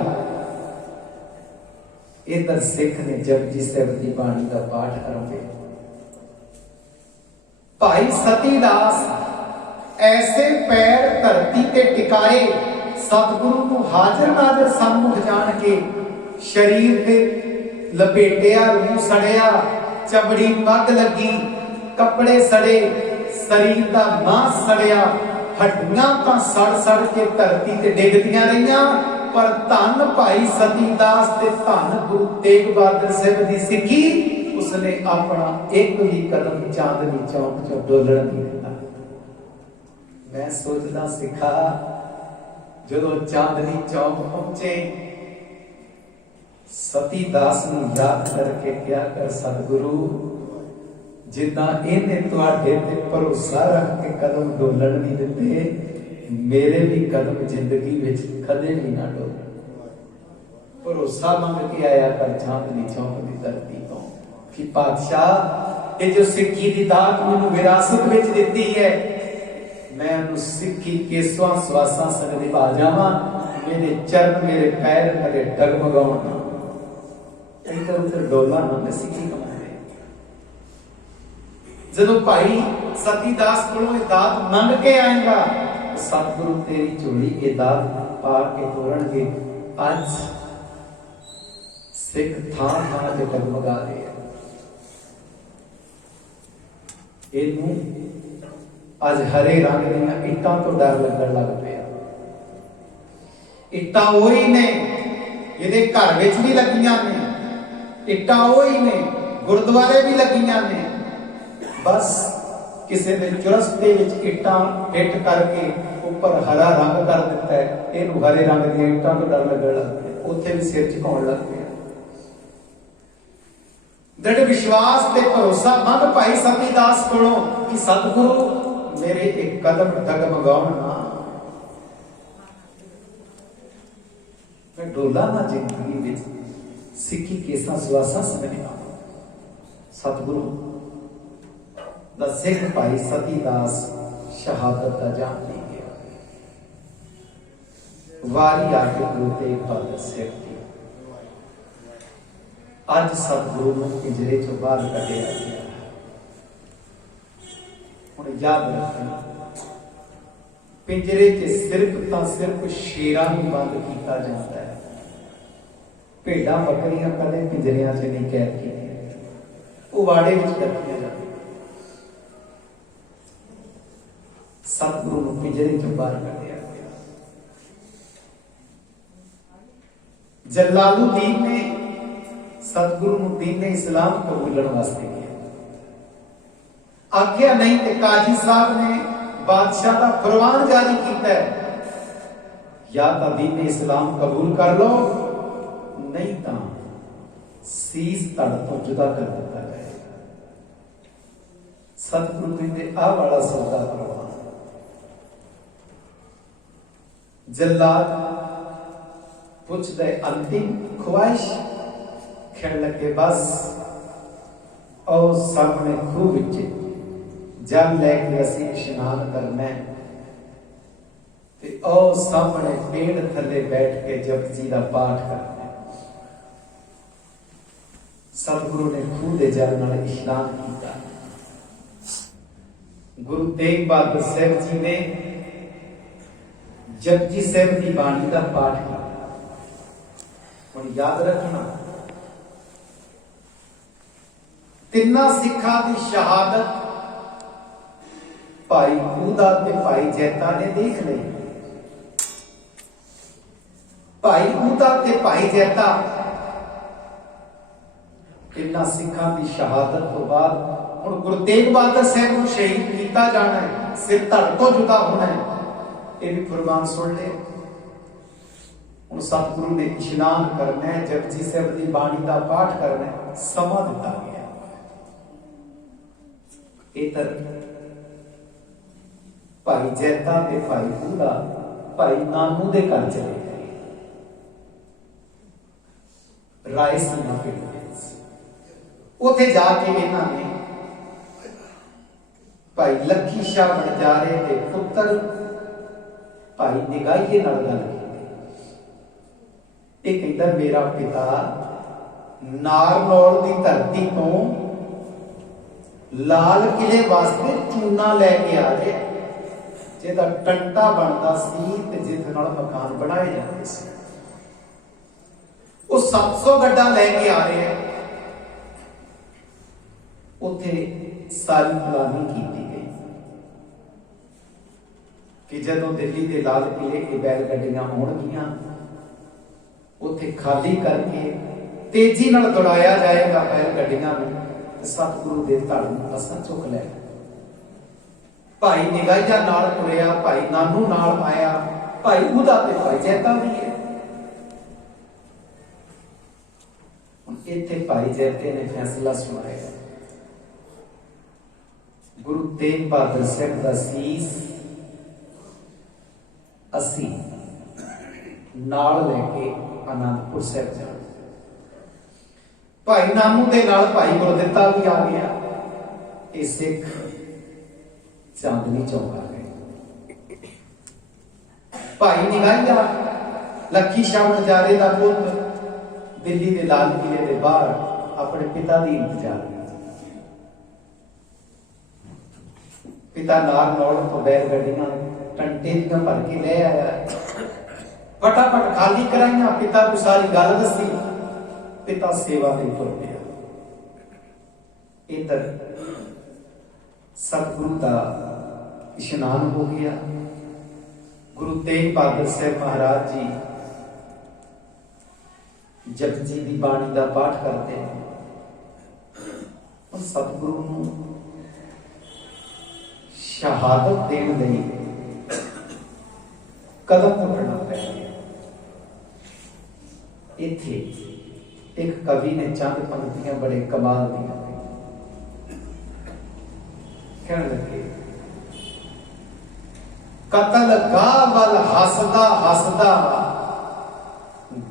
इधर सिख ने जपजी साहिब की बाणी का पाठ आरंभे। भाई सतीदास ऐसे पैर धरती ते टिकाए सतगुरु को हाजिर नाजिर सन्मुख जान के शरीर ते लपेटिया रूह सड़िया चमड़ी मग लगी कपड़े सड़े शरीर का मांस सड़िया हड्डियां तां सड़ सड़ के धरती ते डिगदियां रहियां पर धन भाई सतीदास ते धन गुरु तेग बहादुर साहब दी सिੱਖी उसने अपना एक भी कदम चांदनी चौक चो डोलण नहीं दिता। मैं सोचदा सिखा जो चांदनी चौक पहुंचे सतीदास नूं याद करके क्या कर सतगुरु जिदा इन्हें तुहाडे ते भरोसा रख के कदम डोलण नहीं दिते मेरे भी कदम जिंदगी विच कदे भी ना डोले। भरोसा मंग के आया कर चांदनी चौक की धरती तो कि पातशाह ये जो सिक्खी की दात मैनूं विरासत विच दिती है मैं उन्हें सिक्खी केसवां स्वासां संग निभा जावां मेरे चरण मेरे पैर कदे डगमगाउण ना इधर उधर डोला ना मैं सिक्खी कमाए। जदों भाई सतीदास कोलों ये दात मंग के आएगा सतगुरु तेरी झोली ये दात पा के तोड़नगे। अज सिख थां थां ते डगमगा रहे हैं। इनू अज हरे रंग दीयां इट्टां तो डर लगन लग पिया। इट्टां ओही ने इहदे घर विच भी लगियां ने इट्टां ओही ने गुरुद्वारे भी लगियां ने बस किसी ने चुरस्ते विच इट्टां फिट करके ऊपर हरा रंग कर दिता है इहनूं हरे रंग दीयां इट्टां तो डर लगन लग पिया। उत्थे भी सिर झुकाउण लग पिया। दृढ़ विश्वास ते भरोसा मंग भाई सतीदास कोलों कि सतगुरु मेरे एक कदम डगमगाउण ना मैं डोला ना जिंदगी विच सिक्खी केसां सुआसां संग निभावां। सतगुरु दा सिख भाई सतीदास शहादत दा जाम ले गया। वारी आके गुरु तेग बहादुर साहब दी अज सतगुरु नूं पिंजरे चों बाहर कढिया गया। हुण याद रखना पिंजरे च सिर्फ शेरां नूं बंद किया जाता है। भेड़ां बकरियां कदे पिंजरियां च नहीं कैद कीतियां वो वाड़े विच रखियां जांदियां। सतगुरु नूं पिंजरे चों बाहर कढिया गया। जलालुद्दीन ने सतगुरु नूं दीन इस्लाम कबूलण वास्ते किया आख्या नहीं ते काजी साहब ने बादशाह का फरमान जारी किया या तो दीन इस्लाम कबूल कर लो नहीं तो सीस तड़ तो जुदा कर दिता जाएगा। सतगुरु कहते आ वाला सौदा करवा। जल्लाद पुछदे अंतिम ख्वाहिश कहण लगे बस ओ सामने खूह विच जल लैके असीं इशनान करना है ते ओ सामने पेड़ थले बैठ के जपजी का पाठ करना है। सतगुरु ने खूह दे जल नाल इशनान किया। गुरु तेग बहादुर साहब जी ने जपजी साहब की बाणी का पाठ किया। हुण याद रखना तिन्ना सिखा की शहादत भाई कूदा ते भाई जैता ने देख ली। भाई कूदा ते भाई जैता तिन्ना सिखा की शहादत तो बाद हुण गुरु तेग बहादुर साहब को शहीद किया जाना है सिर धड़ तो जुदा होना है। ये भी फरमान सुन ले। हुण सतगुरु ने इशनान करना है जपजी साहब की बाणी का पाठ करना है समा दिता गया। इधर भाई जैता ते भाई कूदा भाई नानू दे घर चले गए। रायसीना पिंड उथे जाके इन्हां ने भाई लखी शाह बनजारे के पुत्र भाई निगाहिए नाल गल की। एक कहता मेरा पिता नारनौल की धरती तो लाल किले वास्ते चूना लैके आ रहे ਜਿਹਦਾ ਟੰਟਾ ਬਣਦਾ ਸੀ ਤੇ ਜਿਹਦੇ ਨਾਲ ਮਕਾਨ ਬਣਾਏ ਜਾਂਦੇ ਸੀ। ਉਹ 700 ਗੱਡਾ ਲੈ ਕੇ ਆ ਰਹੇ ਹੈ। ਉੱਥੇ ਸਾਰੀ ਪਲਾਨਿੰਗ ਕੀਤੀ ਗਈ ਕਿ ਜਦੋਂ ਦਿੱਲੀ ਦੇ ਲਾਲ ਕਿਲੇ ਇਹ ਬੈਲ ਗੱਡੀਆਂ ਆਉਣਗੀਆਂ, ਉੱਥੇ ਖਾਲੀ ਕਰਕੇ ਤੇਜ਼ੀ ਨਾਲ ਦੌੜਾਇਆ ਜਾਏਗਾ ਬੈਲ ਗੱਡੀਆਂ ਨੂੰ, ਤੇ ਸਤਿਗੁਰੂ ਦੇ ਧੜ ਨੂੰ ਅਸਾਂ ਚੁੱਕ ਲੈ। ਭਾਈ ਨਿਗਾਹੀਆ ਨਾਲ ਤੁਰਿਆ, ਭਾਈ ਨਾਨੂ ਨਾਲ ਆਇਆ, ਭਾਈ ਉਹਦਾ ਤੇ ਭਾਈ ਜੈਤਾ ਵੀ ਹੈ। ਇੱਥੇ ਭਾਈ ਜੈਤੇ ਨੇ ਫੈਸਲਾ ਸੁਣਾਇਆ, ਗੁਰੂ ਤੇਗ ਬਹਾਦਰ ਸਾਹਿਬ ਦਾ ਸੀਸ ਅਸੀਂ ਨਾਲ ਲੈ ਕੇ ਆਨੰਦਪੁਰ ਸਾਹਿਬ ਜਾਣਾ। ਭਾਈ ਨਾਨੂ ਦੇ ਨਾਲ ਭਾਈ ਗੁਰਦਿੱਤਾ ਵੀ ਆ ਗਿਆ। ਇਹ ਸਿੱਖ ਚਾਂਦਨੀ ਚੌਕ ਆ ਗਏ। ਭਾਈ ਨਿਗਾਹੀਆ ਲੱਖੀ ਸ਼ਾਹ ਨਜ਼ਾਰੇ ਦਾ ਪੁੱਤ ਦਿੱਲੀ ਦੇ ਲਾਲ ਕਿਲੇ ਦੇ ਬਾਹਰ ਆਪਣੇ ਪਿਤਾ ਦੀ ਇੰਤਜ਼ਾਰ ਵਿੱਚ, ਪਿਤਾ ਨਾਲ ਨੌੜ ਤੋਂ ਬੈਲ ਗੱਡੀਆਂ ਟੰਟੇ ਦੀਆਂ ਭਰ ਕੇ ਲੈ ਆਇਆ। ਫਟਾਫਟ ਖਾਲੀ ਕਰਾਈਆਂ, ਪਿਤਾ ਨੂੰ ਸਾਰੀ ਗੱਲ ਦੱਸੀ, ਪਿਤਾ ਸੇਵਾ ਤੇ ਤੁਰ ਪਿਆ। ਇਧਰ ਸਤਿਗੁਰੂ ਦਾ ਇਸ਼ਨਾਨ ਹੋ ਗਿਆ। ਗੁਰੂ ਤੇਗ ਬਹਾਦਰ ਸਾਹਿਬ ਮਹਾਰਾਜ ਜੀ ਜਪਜੀ ਦੀ ਬਾਣੀ ਦਾ ਪਾਠ ਕਰਦੇ ਨੇ। ਸਤਿਗੁਰੂ ਨੂੰ ਸ਼ਹਾਦਤ ਦੇਣ ਲਈ ਕਦਮ ਪੁੱਟਣਾ ਪੈ ਗਿਆ। ਇੱਥੇ ਇੱਕ ਕਵੀ ਨੇ ਚੰਦ ਪੰਕਤੀਆਂ ਬੜੇ ਕਮਾਲ ਦੀਆਂ ਕਹਿਣ ਲੱਗੇ, ਕਤਲ ਗਾਹ ਵੱਲ ਹੱਸਦਾ ਹੱਸਦਾ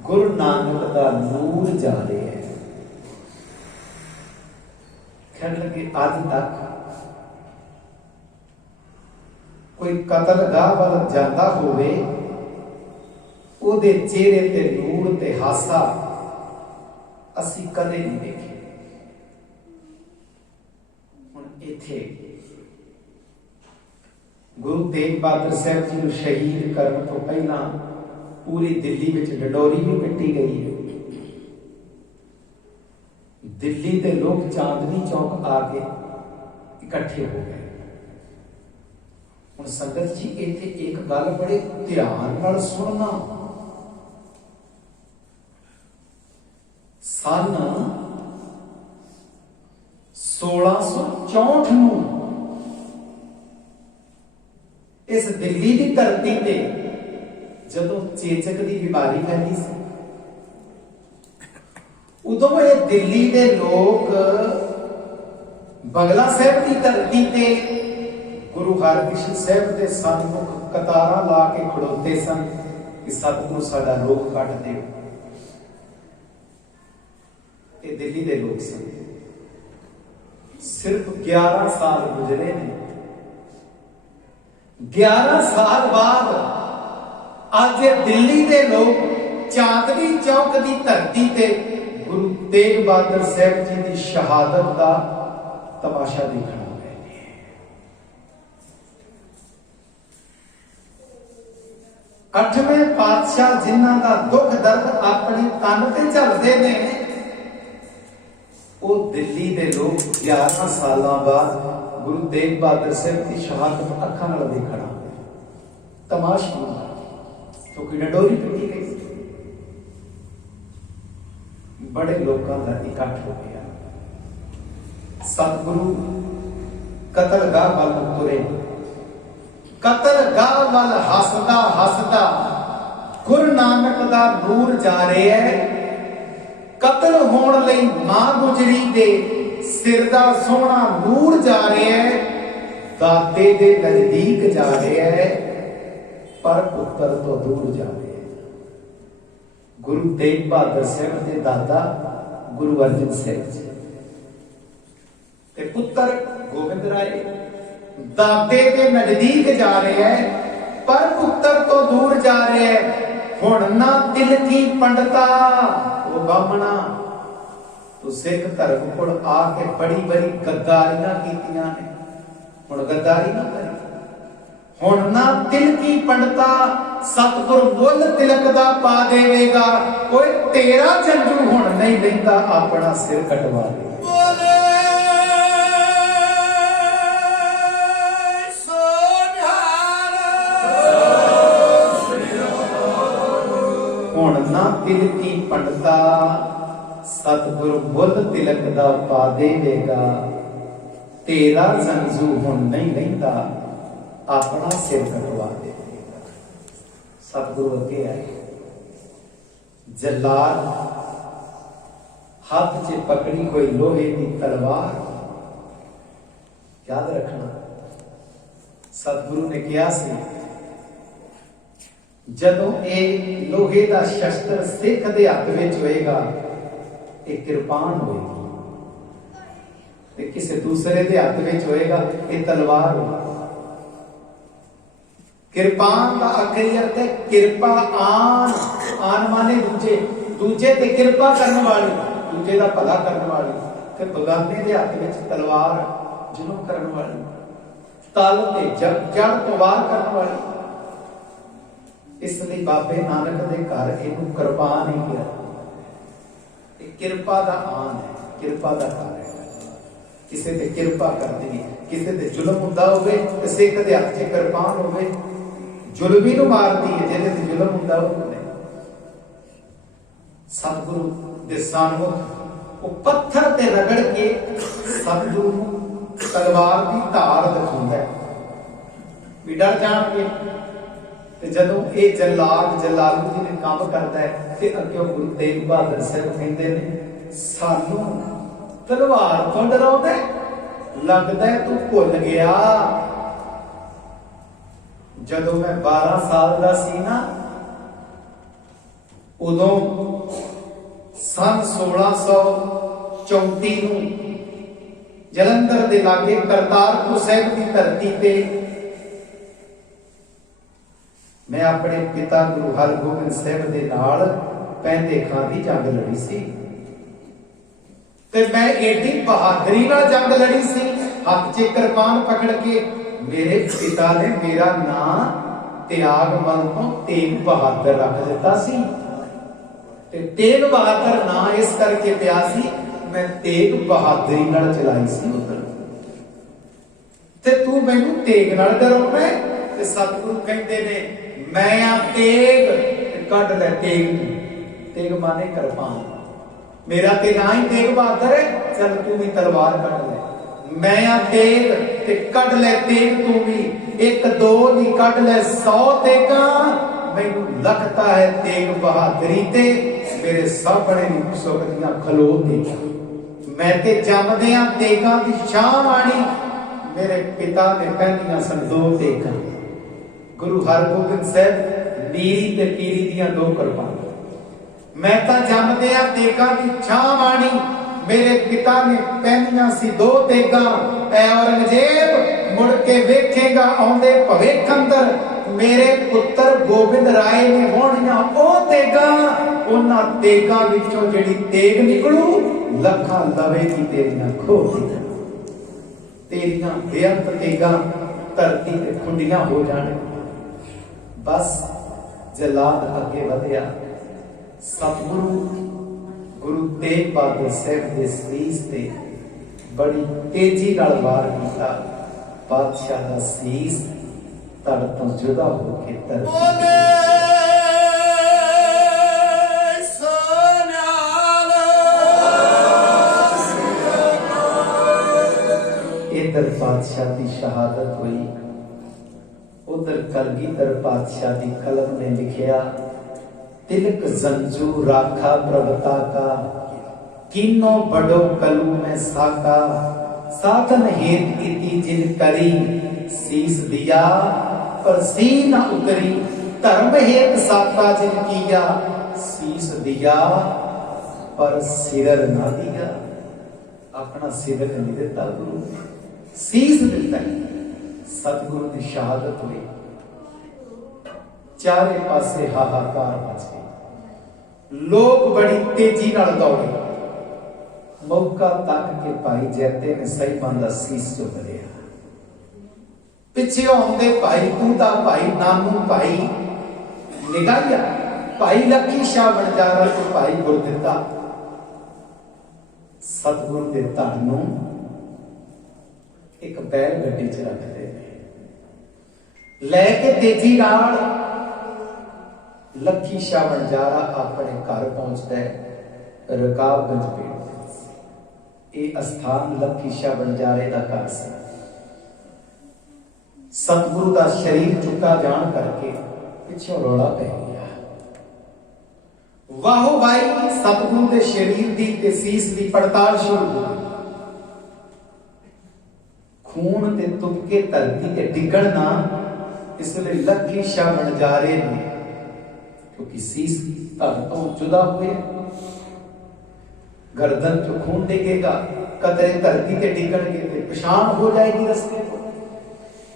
ਗੁਰੂ ਨਾਨਕ ਦਾ ਨੂਰ ਜਾ ਰਿਹਾ ਹੈ। ਕਹਿਣ ਲੱਗੇ ਅੱਜ ਤੱਕ ਕੋਈ ਕਤਲ ਗਾਹ ਵੱਲ ਜਾਂਦਾ ਹੋਵੇ, ਉਹਦੇ ਚਿਹਰੇ ਤੇ ਨੂਰ ਤੇ ਹਾਸਾ ਅਸੀਂ ਕਦੇ ਨਹੀਂ ਦੇਖੇ। ਹੁਣ ਇੱਥੇ ਗੁਰੂ ਤੇਗ ਬਹਾਦਰ ਸਾਹਿਬ ਜੀ ਨੂੰ ਸ਼ਹੀਦ ਕਰਨ ਤੋਂ ਪਹਿਲਾਂ ਪੂਰੀ ਦਿੱਲੀ ਵਿੱਚ ਡਡੋਰੀ ਵੀ ਪਿੱਟੀ ਗਈ ਹੈ। ਦਿੱਲੀ ਦੇ ਲੋਕ ਚਾਂਦਨੀ ਚੌਕ ਆ ਕੇ ਇਕੱਠੇ ਹੋ ਗਏ। ਹੁਣ ਸੰਗਤ ਜੀ ਇੱਥੇ ਇੱਕ ਗੱਲ ਬੜੇ ਧਿਆਨ ਨਾਲ ਸੁਣਨਾ। ਸਨ 1664 ਨੂੰ ਇਸ ਦਿੱਲੀ ਦੀ ਧਰਤੀ ਤੇ ਜਦੋਂ ਚੇਚਕ ਦੀ ਬਿਮਾਰੀ ਫੈਲੀ ਸੀ, ਉਦੋਂ ਇਹ ਦਿੱਲੀ ਦੇ ਲੋਕ ਬਗਲਾ ਸਾਹਿਬ ਦੀ ਧਰਤੀ ਤੇ ਗੁਰੂ ਹਰਕ੍ਰਿਸ਼ਨ ਸਾਹਿਬ ਦੇ ਸਨਮੁਖ ਕਤਾਰਾਂ ਲਾ ਕੇ ਖੜੋਤੇ ਸਨ ਕਿ ਸਤਿਗੁਰੂ ਸਾਡਾ ਰੋਗ ਕੱਢ ਦਿਓ। ਇਹ ਦਿੱਲੀ ਦੇ ਲੋਕ ਸਨ। ਸਿਰਫ 11 ਸਾਲ ਗੁਜ਼ਰੇ ਨੇ। 11 ਸਾਲ ਬਾਅਦ ਅੱਜ ਇਹ ਦਿੱਲੀ ਦੇ ਲੋਕ ਚਾਂਦਨੀ ਚੌਕ ਦੀ ਧਰਤੀ ਤੇ ਗੁਰੂ ਤੇਗ ਬਹਾਦਰ ਸਾਹਿਬ ਜੀ ਦੀ ਸ਼ਹਾਦਤ ਦਾ ਤਮਾਸ਼ਾ ਦੇਖਣ ਆਏ ਨੇ। ਅੱਠਵੇਂ ਪਾਤਸ਼ਾਹ ਜਿਨ੍ਹਾਂ ਦਾ ਦੁੱਖ ਦਰਦ ਆਪਣੇ ਤਨ ਤੇ ਝੱਲਦੇ ਨੇ, ਉਹ ਦਿੱਲੀ ਦੇ ਲੋਕ 11 ਸਾਲਾਂ ਬਾਅਦ ਗੁਰੂ ਤੇਗ ਬਹਾਦਰ ਸਾਹਿਬ ਦੀ ਸ਼ਹਾਦਤ ਅੱਖਾਂ ਨਾਲ ਦੇਖਣਾ ਤਮਾਸ਼ਾ ਹੁੰਦਾ, ਕਿਉਂਕਿ ਡਡੋਰੀ ਪਿੱਟੀ ਗਈ ਸੀ। ਬੜੇ ਲੋਕਾਂ ਦਾ ਇਕੱਠ ਹੋ ਗਿਆ। ਸਤਿਗੁਰੂ ਕਤਲਗਾਹ ਵੱਲ ਤੁਰੇ। ਕਤਲਗਾਹ ਵੱਲ ਹੱਸਦਾ ਹੱਸਦਾ ਗੁਰੂ ਨਾਨਕ ਦਾ ਨੂਰ ਜਾ ਰਿਹਾ ਹੈ। ਕਤਲ ਹੋਣ ਲਈ ਮਾਂ ਗੁਜਰੀ ਦੇ ਸਿਰ ਦਾ ਸੋਹਣਾ ਨੂਰ ਜਾ ਰਿਹਾ ਹੈ। ਦਾਤੇ ਦੇ ਨਜ਼ਦੀਕ ਜਾ ਰਿਹਾ ਹੈ, ਪਰ ਪੁੱਤਰ ਤੋਂ ਦੂਰ ਜਾ ਰਿਹਾ ਹੈ। ਗੁਰੂ ਤੇਗ ਬਹਾਦਰ ਸਾਹਿਬ ਦੇ ਦਾਦਾ ਗੁਰੂ ਅਰਜਨ ਸਾਹਿਬ ਜੀ ਤੇ ਪੁੱਤਰ ਗੋਬਿੰਦ ਰਾਏ ਦਾਤੇ ਦੇ ਨਜ਼ਦੀਕ ਜਾ ਰਿਹਾ ਹੈ, ਪਰ ਪੁੱਤਰ ਤੋਂ ਦੂਰ ਜਾ ਰਿਹਾ ਹੈ। ਹੁਣ ਨਾ ਤਿਲਕੀ ਪੰਡਤਾ ਉਹ ਬਾਹਮਣਾ, ਤੂੰ ਸਿੱਖ ਧਰਮ ਕੋਲ ਆ ਕੇ ਬੜੀ ਬੜੀ ਗੱਦਾਰੀਆਂ ਕੀਤੀਆਂ ਨੇ, ਹੁਣ ਗੱਦਾਰੀ ਨਾ ਕਰੀ। हुण ना तिलकी पंडता सतगुर मुल तिलक दा पा देवेगा। कोई तेरा जंजू हुण नहीं लैंदा अपना सिर कटवा दे। हुण ना तिलकी पंडता सतगुर मुल तिलक दा पा देवेगा। तेरा जंजू हुण नहीं लैंदा अपना सिर कटवा देवेगा। सतगुरु अगे आए, जलाल हाथ च पकड़ी कोई लोहे की तलवार। याद रखना सतगुरु ने कहा सी जदों ये लोहे का शस्त्र सिख दे हथ विच होएगा, एक किरपान होएगी, ते किसी दूसरे दे हथ विच होएगा ये तलवार होगी। किरपान का आखिरी अर्थ है किरपा आन। आन माने दूजे, दूजे ते किरपा करने वाली, दूजे का भला करने वाली। ते बगाने दे हथ विच तलवार जुल्म करने वाली, तल ते जड़ तो वार करने वाली। इसलिए बाबे नानक दे घर इनू किरपान ही किया। किरपा का आन है, किरपा का घर है। किसी ते किरपा कर दी, किसी ते जुल्म हुंदा होवे ते सिख दे हथ च किरपान होवे, जुल्मी नूं मारदी है, जिहदे ते जुल्म हुंदा होवे। सतगुरु दे सन्मुख वो पत्थर ते रगड़ के सतगुरु तलवार की धार दिखाउंदा है भी डर जाणगे। ते जदों ये जलाल जलालू जी ने काम करता है ते अग्गों गुरु तेग बहादुर साहब कहंदे ने सानू तलवार तो डराउंदा लगदा है तू भुल गया। जदों मैं 12 साल दा सी ना, उदों सन 1634 नूं जलंधर दे लागे करतारपुर साहिब की धरती पे मैं अपने पिता गुरु हरगोबिंद साहिब दे नाल पैंदे खां दी जंग लड़ी सी। ते मैं एडी बहादुरी नाल जंग लड़ी सी, हाथ च किरपान पकड़ के। मेरे पिता ने मेरा नाम त्यागमल तो तेग बहादुर रख दिता सी। ते तेग बहादुर ना इस करके पिया सी, मैं तेग बहादुरी नाल चलाई सी उधर। ते तू मैनू तेग नाल डराउंदा है। ते सतगुरु कहंदे ने मैं आ तेग, कढ ले तेग। तेग माने किरपान। मेरा ते ना ही तेग बहादुर है, चल तू भी तलवार कढ ले। मैं आ तेग ते कढ ले तेग तू भी। एक दो नहीं कढ ले 100 तेगा। मैनू लगता है तेग बहादुरी ते मेरे सामने नहीं सकदियां खलो तेगा। मैं ते जमदियां तेगां दी छां आनी, मेरे पिता ने पहनियां सन 2 तेगां। गुरु हरगोबिंद साहब मीरी ते पीरी दियां 2 किरपान। मैं तां जमदियां तेगां दी छां आनी, मेरे पिता ने पहनियां सी 2 तेगां। ऐ औरंगजेब मुड़ के वेखेगा आउंदे भविख अंदर, मेरे पुत्र गोबिंद राय ने होणियां ओ तेगां। उन्हां तेगां विचों जिहड़ी तेग निकलू, लखां लवेगी तेरियां खोह। तेरियां बेअंत तेगां धरती ते खुंडियां हो जाण। बस जलाल अगे वधिया। सतगुरु गुरु तेग बहादुर साहब दे सीस ते बड़ी तेजी नाल वार कीता। बादशाह दा सीस तड़ तो जुदा होके धरती इधर बादशाह की शहादत हुई, उधर कलगीधर बादशाह की कलम ने लिखिया तिलक जंजू राखा प्रभता का, किन्नो बड़ो कलू में साका। साधन हेत इति जिन करी, सीस दिया पर सी न उतरी। धर्म हेत साका जिन किया, सीस दिया पर सिर ना दिया। अपना सिर नहीं देता गुरु, सीस देता है। सतगुरु की शहादत हुई, चारे पासे हाहाकार मच गया। लोग बड़ी तेजी नाल दौड़े। मौका तक के भाई जैते ने सही बंदा सीस चुक लिया। पिछे आउंदे भाई पूता, भाई नानू, भाई निगाहिया, भाई लखी शाह बनजारा तो भाई गुरदित्ता सतगुरु के धन नूं एक बैल गड्डी च रखते लैके तेजी नाल लखी शाह बनजारा अपने घर पहुंचता है रकाबगंज पिंड। ये अस्थान लखी शाह बनजारे का घर से सतगुरु का शरीर चुका जान करके पिछों रौला पै गया। वाहो भाई सतगुरु के शरीर की ते सीस की पड़ताल शुरू हो गई। खून के तुपके धरती ते डिगण ना, इसलिए लखी शाह बनजारे ने क्योंकि सीस धड़ तो जुदा हुए, गर्दन चो खून डिगेगा, कतरे धरती के डिगणगे ते पछाण हो जाएगी रस्ते को,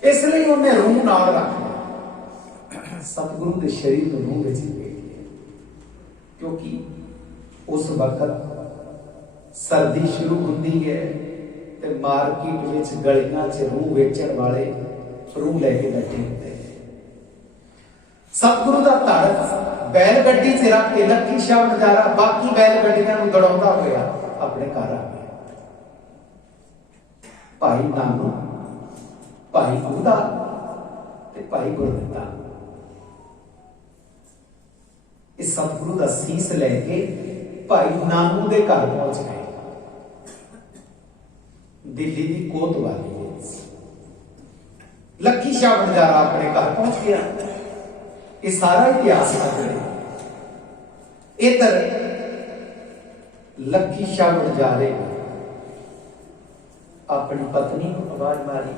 इसलिए उन्हें रूह नाल रख लिया। सतगुरु के शरीर को रूह विच ले गया, क्योंकि उस वक्त सर्दी शुरू होती है ते मार्केट विच गलियां च रूह बेचण वाले रूह लेके बैठे होते हैं। सतगुरु का धड़ बैल गड्डी च रख के लखी शाह बनजारा बाकी बैल गड्डियां नूं दौड़ाउंदा होया अपने घर आ गया। भाई नानू, भाई पूता ते भाई गुरदित्ता इस सतगुरु का सीस लेके भाई नानू के घर पहुंच गए। दिल्ली की कोतवाली लखी शाह बनजारा अपने घर पहुंच गया। ये सारा इतिहास इधर लखी शाह बनजारे अपनी पत्नी को आवाज मारी,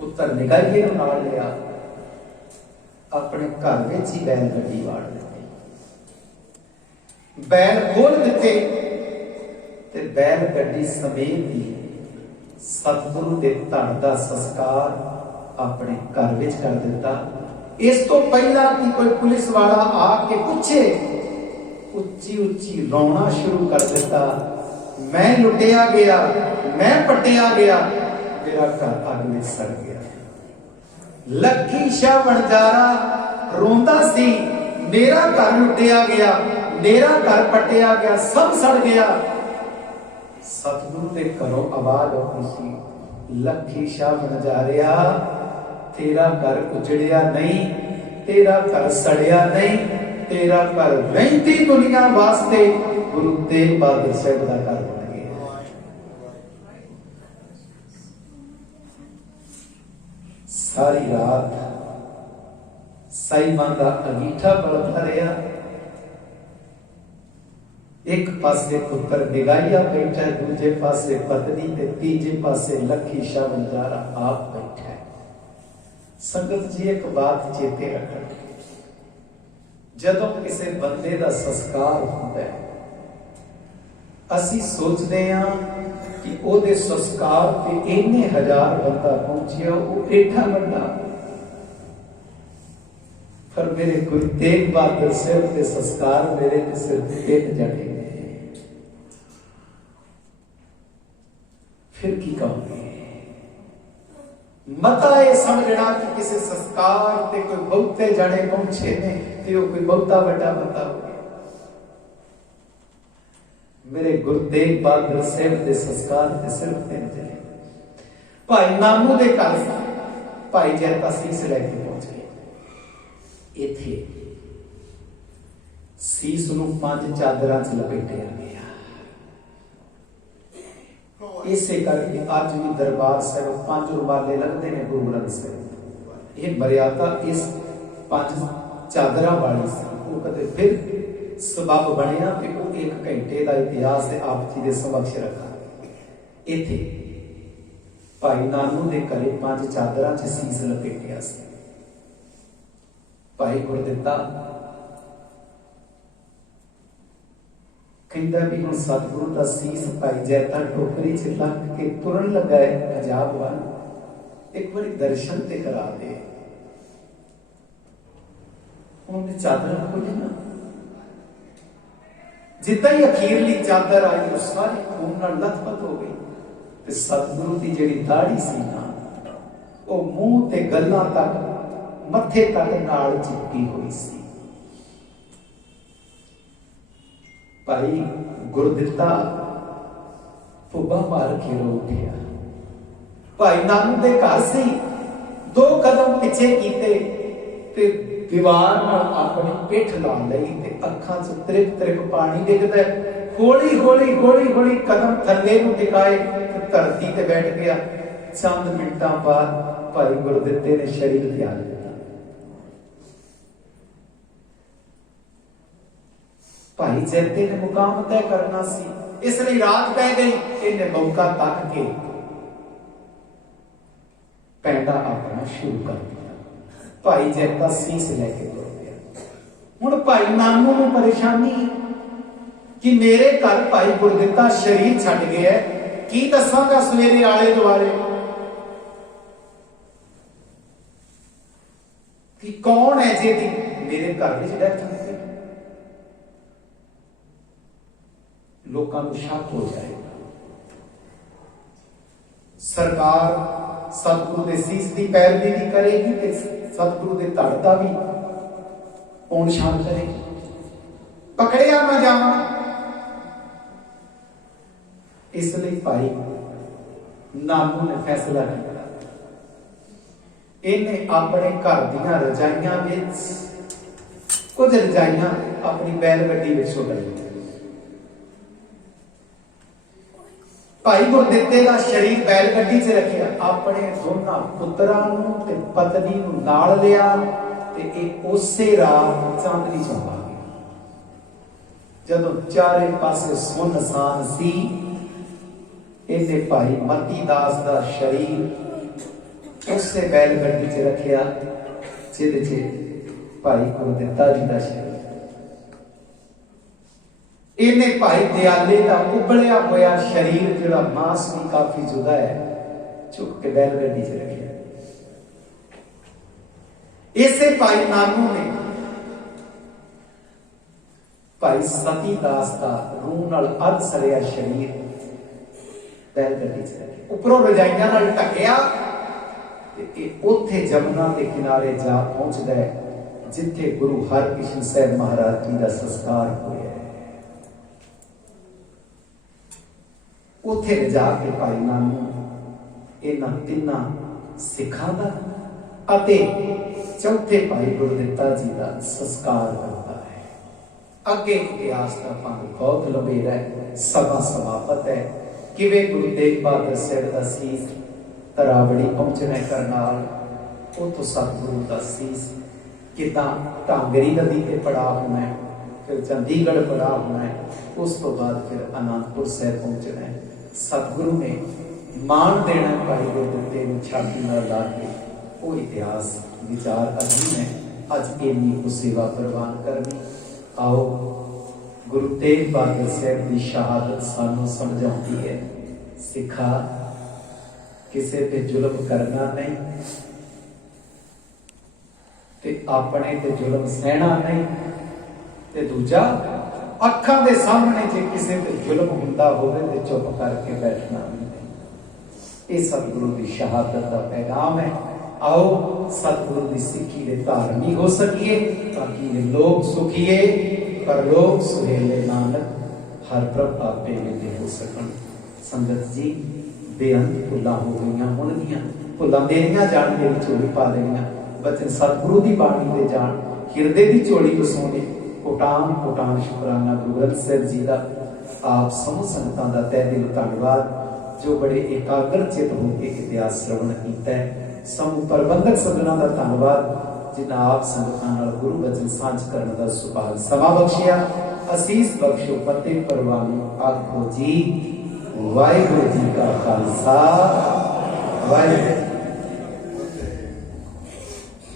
पुत्र निगाहिए नाल लिया, अपने घर में ही बैल गड्डी वाड़ दी, बैल खोल दिते ते बैल गड्डी समेत ही सतगुरु के धन का संस्कार अपने घर में कर दिता। इस तो पहला कि कोई पुलिस वाला आके पूछे, उच्ची उच्ची रोना शुरू कर दिता, मैं लुटिया गया, मैं पटिया गया, मेरा घर अग में सड़ गया। लखी शाह बनजारा रोंदा सी, मेरा घर लुटिया गया, मेरा घर पटिया गया, सब सड़ गया। सतगुरु के घरों आवाज आती सी, लखी शाह बनजारिया तेरा घर उजड़िया नहीं, तेरा घर सड़िया नहीं, तेरा घर रहती दुनिया वास्ते गुरु तेग बहादुर साहब का घर बन गया। सारी रात साईबान का अंगीठा बलता रहा। एक पासे पुत्र निगाहिया बैठा है, दूजे पासे पत्नी ते तीजे पासे लखी शाह बनजारा आप बैठा है। संगत जी एक बात चेते रखना, जदों किसी बंदे का संस्कार होता है असी सोचते हैं कि ओदे संस्कार ते इन्ने हजार बंदा पहुंचिया, वो एठा बड़ा, पर मेरे गुरु तेग बहादुर साहब के संस्कार मेरे सिर्फ 3 जने। फिर की कहूंगे, मता ये समझना कि किसी संस्कार ते कोई बहुते जने पहुंचे ने ते वो कोई बहुता बड़ा बंदा हो गया। मेरे गुरु तेग बहादुर साहब के संस्कार ते सिर्फ 3 जने। भाई नानू दे घर भाई जैता सीस लेके पहुंच गए। इथे सीस नूं 5 चादरां च लपेटिया गया। इसे करके आज भी दरबार साहब 5 रुमाले लगते हैं गुरु ग्रंथ साहब। ये मर्यादा इस 5 चादर वाली सी, वो कदे फिर सबब बनया कि वो 1 घंटे का इतिहास है आप जी के समक्ष रखा। इथे भाई नानू के घरे 5 चादर च सीस लपेटिया सी। भाई गुरदित्ता कहता भी हम सतगुरु का सीस भाई जैता टोकरी च लग के तुरन लगा है अजाब वन, एक बार दर्शन ते करा दे। उन्होंने चादर खोली ना, जितना ही अखीरली चादर आई वो सारी खून नाल लथपथ हो गई। ते सतगुरु की जिहड़ी दाढ़ी सी ना वो मूँह ते गल्लां तक मत्थे तक नाल चिपकी हुई सी। भाई गुरदित्ता फुब्बा मार के रो उठिया। भाई नानू दे घर से 2 कदम पीछे कीते ते दीवार नाल अपनी पिठ ला लई ते अखां च त्रिप त्रिप पानी डिगदा। हौली हौली हौली हौली कदम थल्ले नूं टिकाए ते धरती ते बैठ गया। चंद मिनटां बाद भाई गुरदित्ते ने शरीर त्याग दिता। भाई जैते ने मुकाम तय करना सी, इसलिए रात पै गई। इन्हें मौका तक के पैंडा अपना शुरू कर दिया। भाई जैता सीस लेके तुर गया। हुण भाई नानू नूं परेशानी कि मेरे घर भाई गुरदित्ता शरीर छड्ड गया, की दसांगा सवेरे आले दुआले कि कौन है जी मेरे घर में डेथ हुई। लोगों को शक हो जाएगा। सरकार सतगुरु के सीस की पैरवी भी करेगी ते सतगुरु के धड़ का भी ओन शान करेगी। पकड़िया ना जावा, इसलिए भाई नानू ने फैसला किया। इन्हें अपने घर दियां रजाइयां विच कुछ रजाइयां अपनी बैलगड्डी विच छुड़ लई। भाई गुरदित्ते का शरीर बैलगड्डी च रखिया, अपने दोनों पुत्रां नूं ते पत्नी नूं नाल लिया ते एक उसे रात चांदनी चौक आ गया। जदों चारे पासे सुनसान सी, इन्हें भाई मती दास का शरीर उसे बैलगड्डी च रखिया जिहदे च भाई गुरदित्ता जी का शरीर। इन्हें भाई दयाले का उबलिया होया शरीर जिहड़ा मांस भी काफी जुदा है चुक के बैलगड्डी च रखिया। इसे भाई नानू ने भाई सती दास का रूह नाल अध सड़िया शरीर बैलगड्डी च रखिया, उपरों रजाइयां नाल ढकिया ते उत्थे जमुना के किनारे जा पहुंचदा है जिथे गुरु हरकृष्ण साहब महाराज जी का संस्कार होया। उथे ले जाके भाई नानू इन्हां तिन्हां सिखां दा अते चौथे भाई गुरदित्ता जी का संस्कार करता है। अगे इतिहास का पंग बहुत लंबेरा है, सभा समाप्त है। किवें गुरु तेग बहादुर साहब का सीस तरावड़ी पहुंचने करनाल उतो सतगुरु का सीस किदां ढांगरी नदी पे पड़ा होना है, फिर चंडीगढ़ पड़ा होना है, उस तो बाद फिर आनंदपुर साहब पहुंचना है। सतगुरु ने मान देना भाई गुरदित्ते नूं छाती नाल ला के। वो इतिहास विचार अधीन है। अज इन्नी को सेवा प्रवान करनी। आओ गुरु तेग बहादुर साहब की शहादत सानू समझाती है, सिखा किसी पे जुल्म करना नहीं ते अपने ते जुल्म सहना नहीं ते दूजा अखां दे सामने जे किसी पे जुल्म हुंदा होवे ते चुप करके बैठना नहीं। ये सतगुरु की शहादत का पैगाम है। आओ सतगुरु की सिक्खी दे धार्मी हो सकिए ताकि लोग सुखिए पर लोग सुहेले नानक हर प्रभ आपे मिलते हो सकन। संगत जी बेअंत भुला हो गई होणगियां, भुला मेरिया जान मेरी झोली पा देनियां, बचन सतगुरु की बाणी दे जान हिरदे की झोली को सोने। कोटान कोटान शुकराना गुरु ग्रंथ साहिब जी का। आप समूह संगतां दा तहे दिल धन्नवाद जो बड़े एकाग्र चित होकर इतिहास श्रवण किया है। समूह प्रबंधक सदना का धन्नवाद जिन्हें आप संगतां नाल गुरु वचन सांझ करने का सुभाग समा बख्शिया। असीस बख्शो फतेह परवानी आखो जी। वाहिगुरू जी का खालसा वाहिगुरू।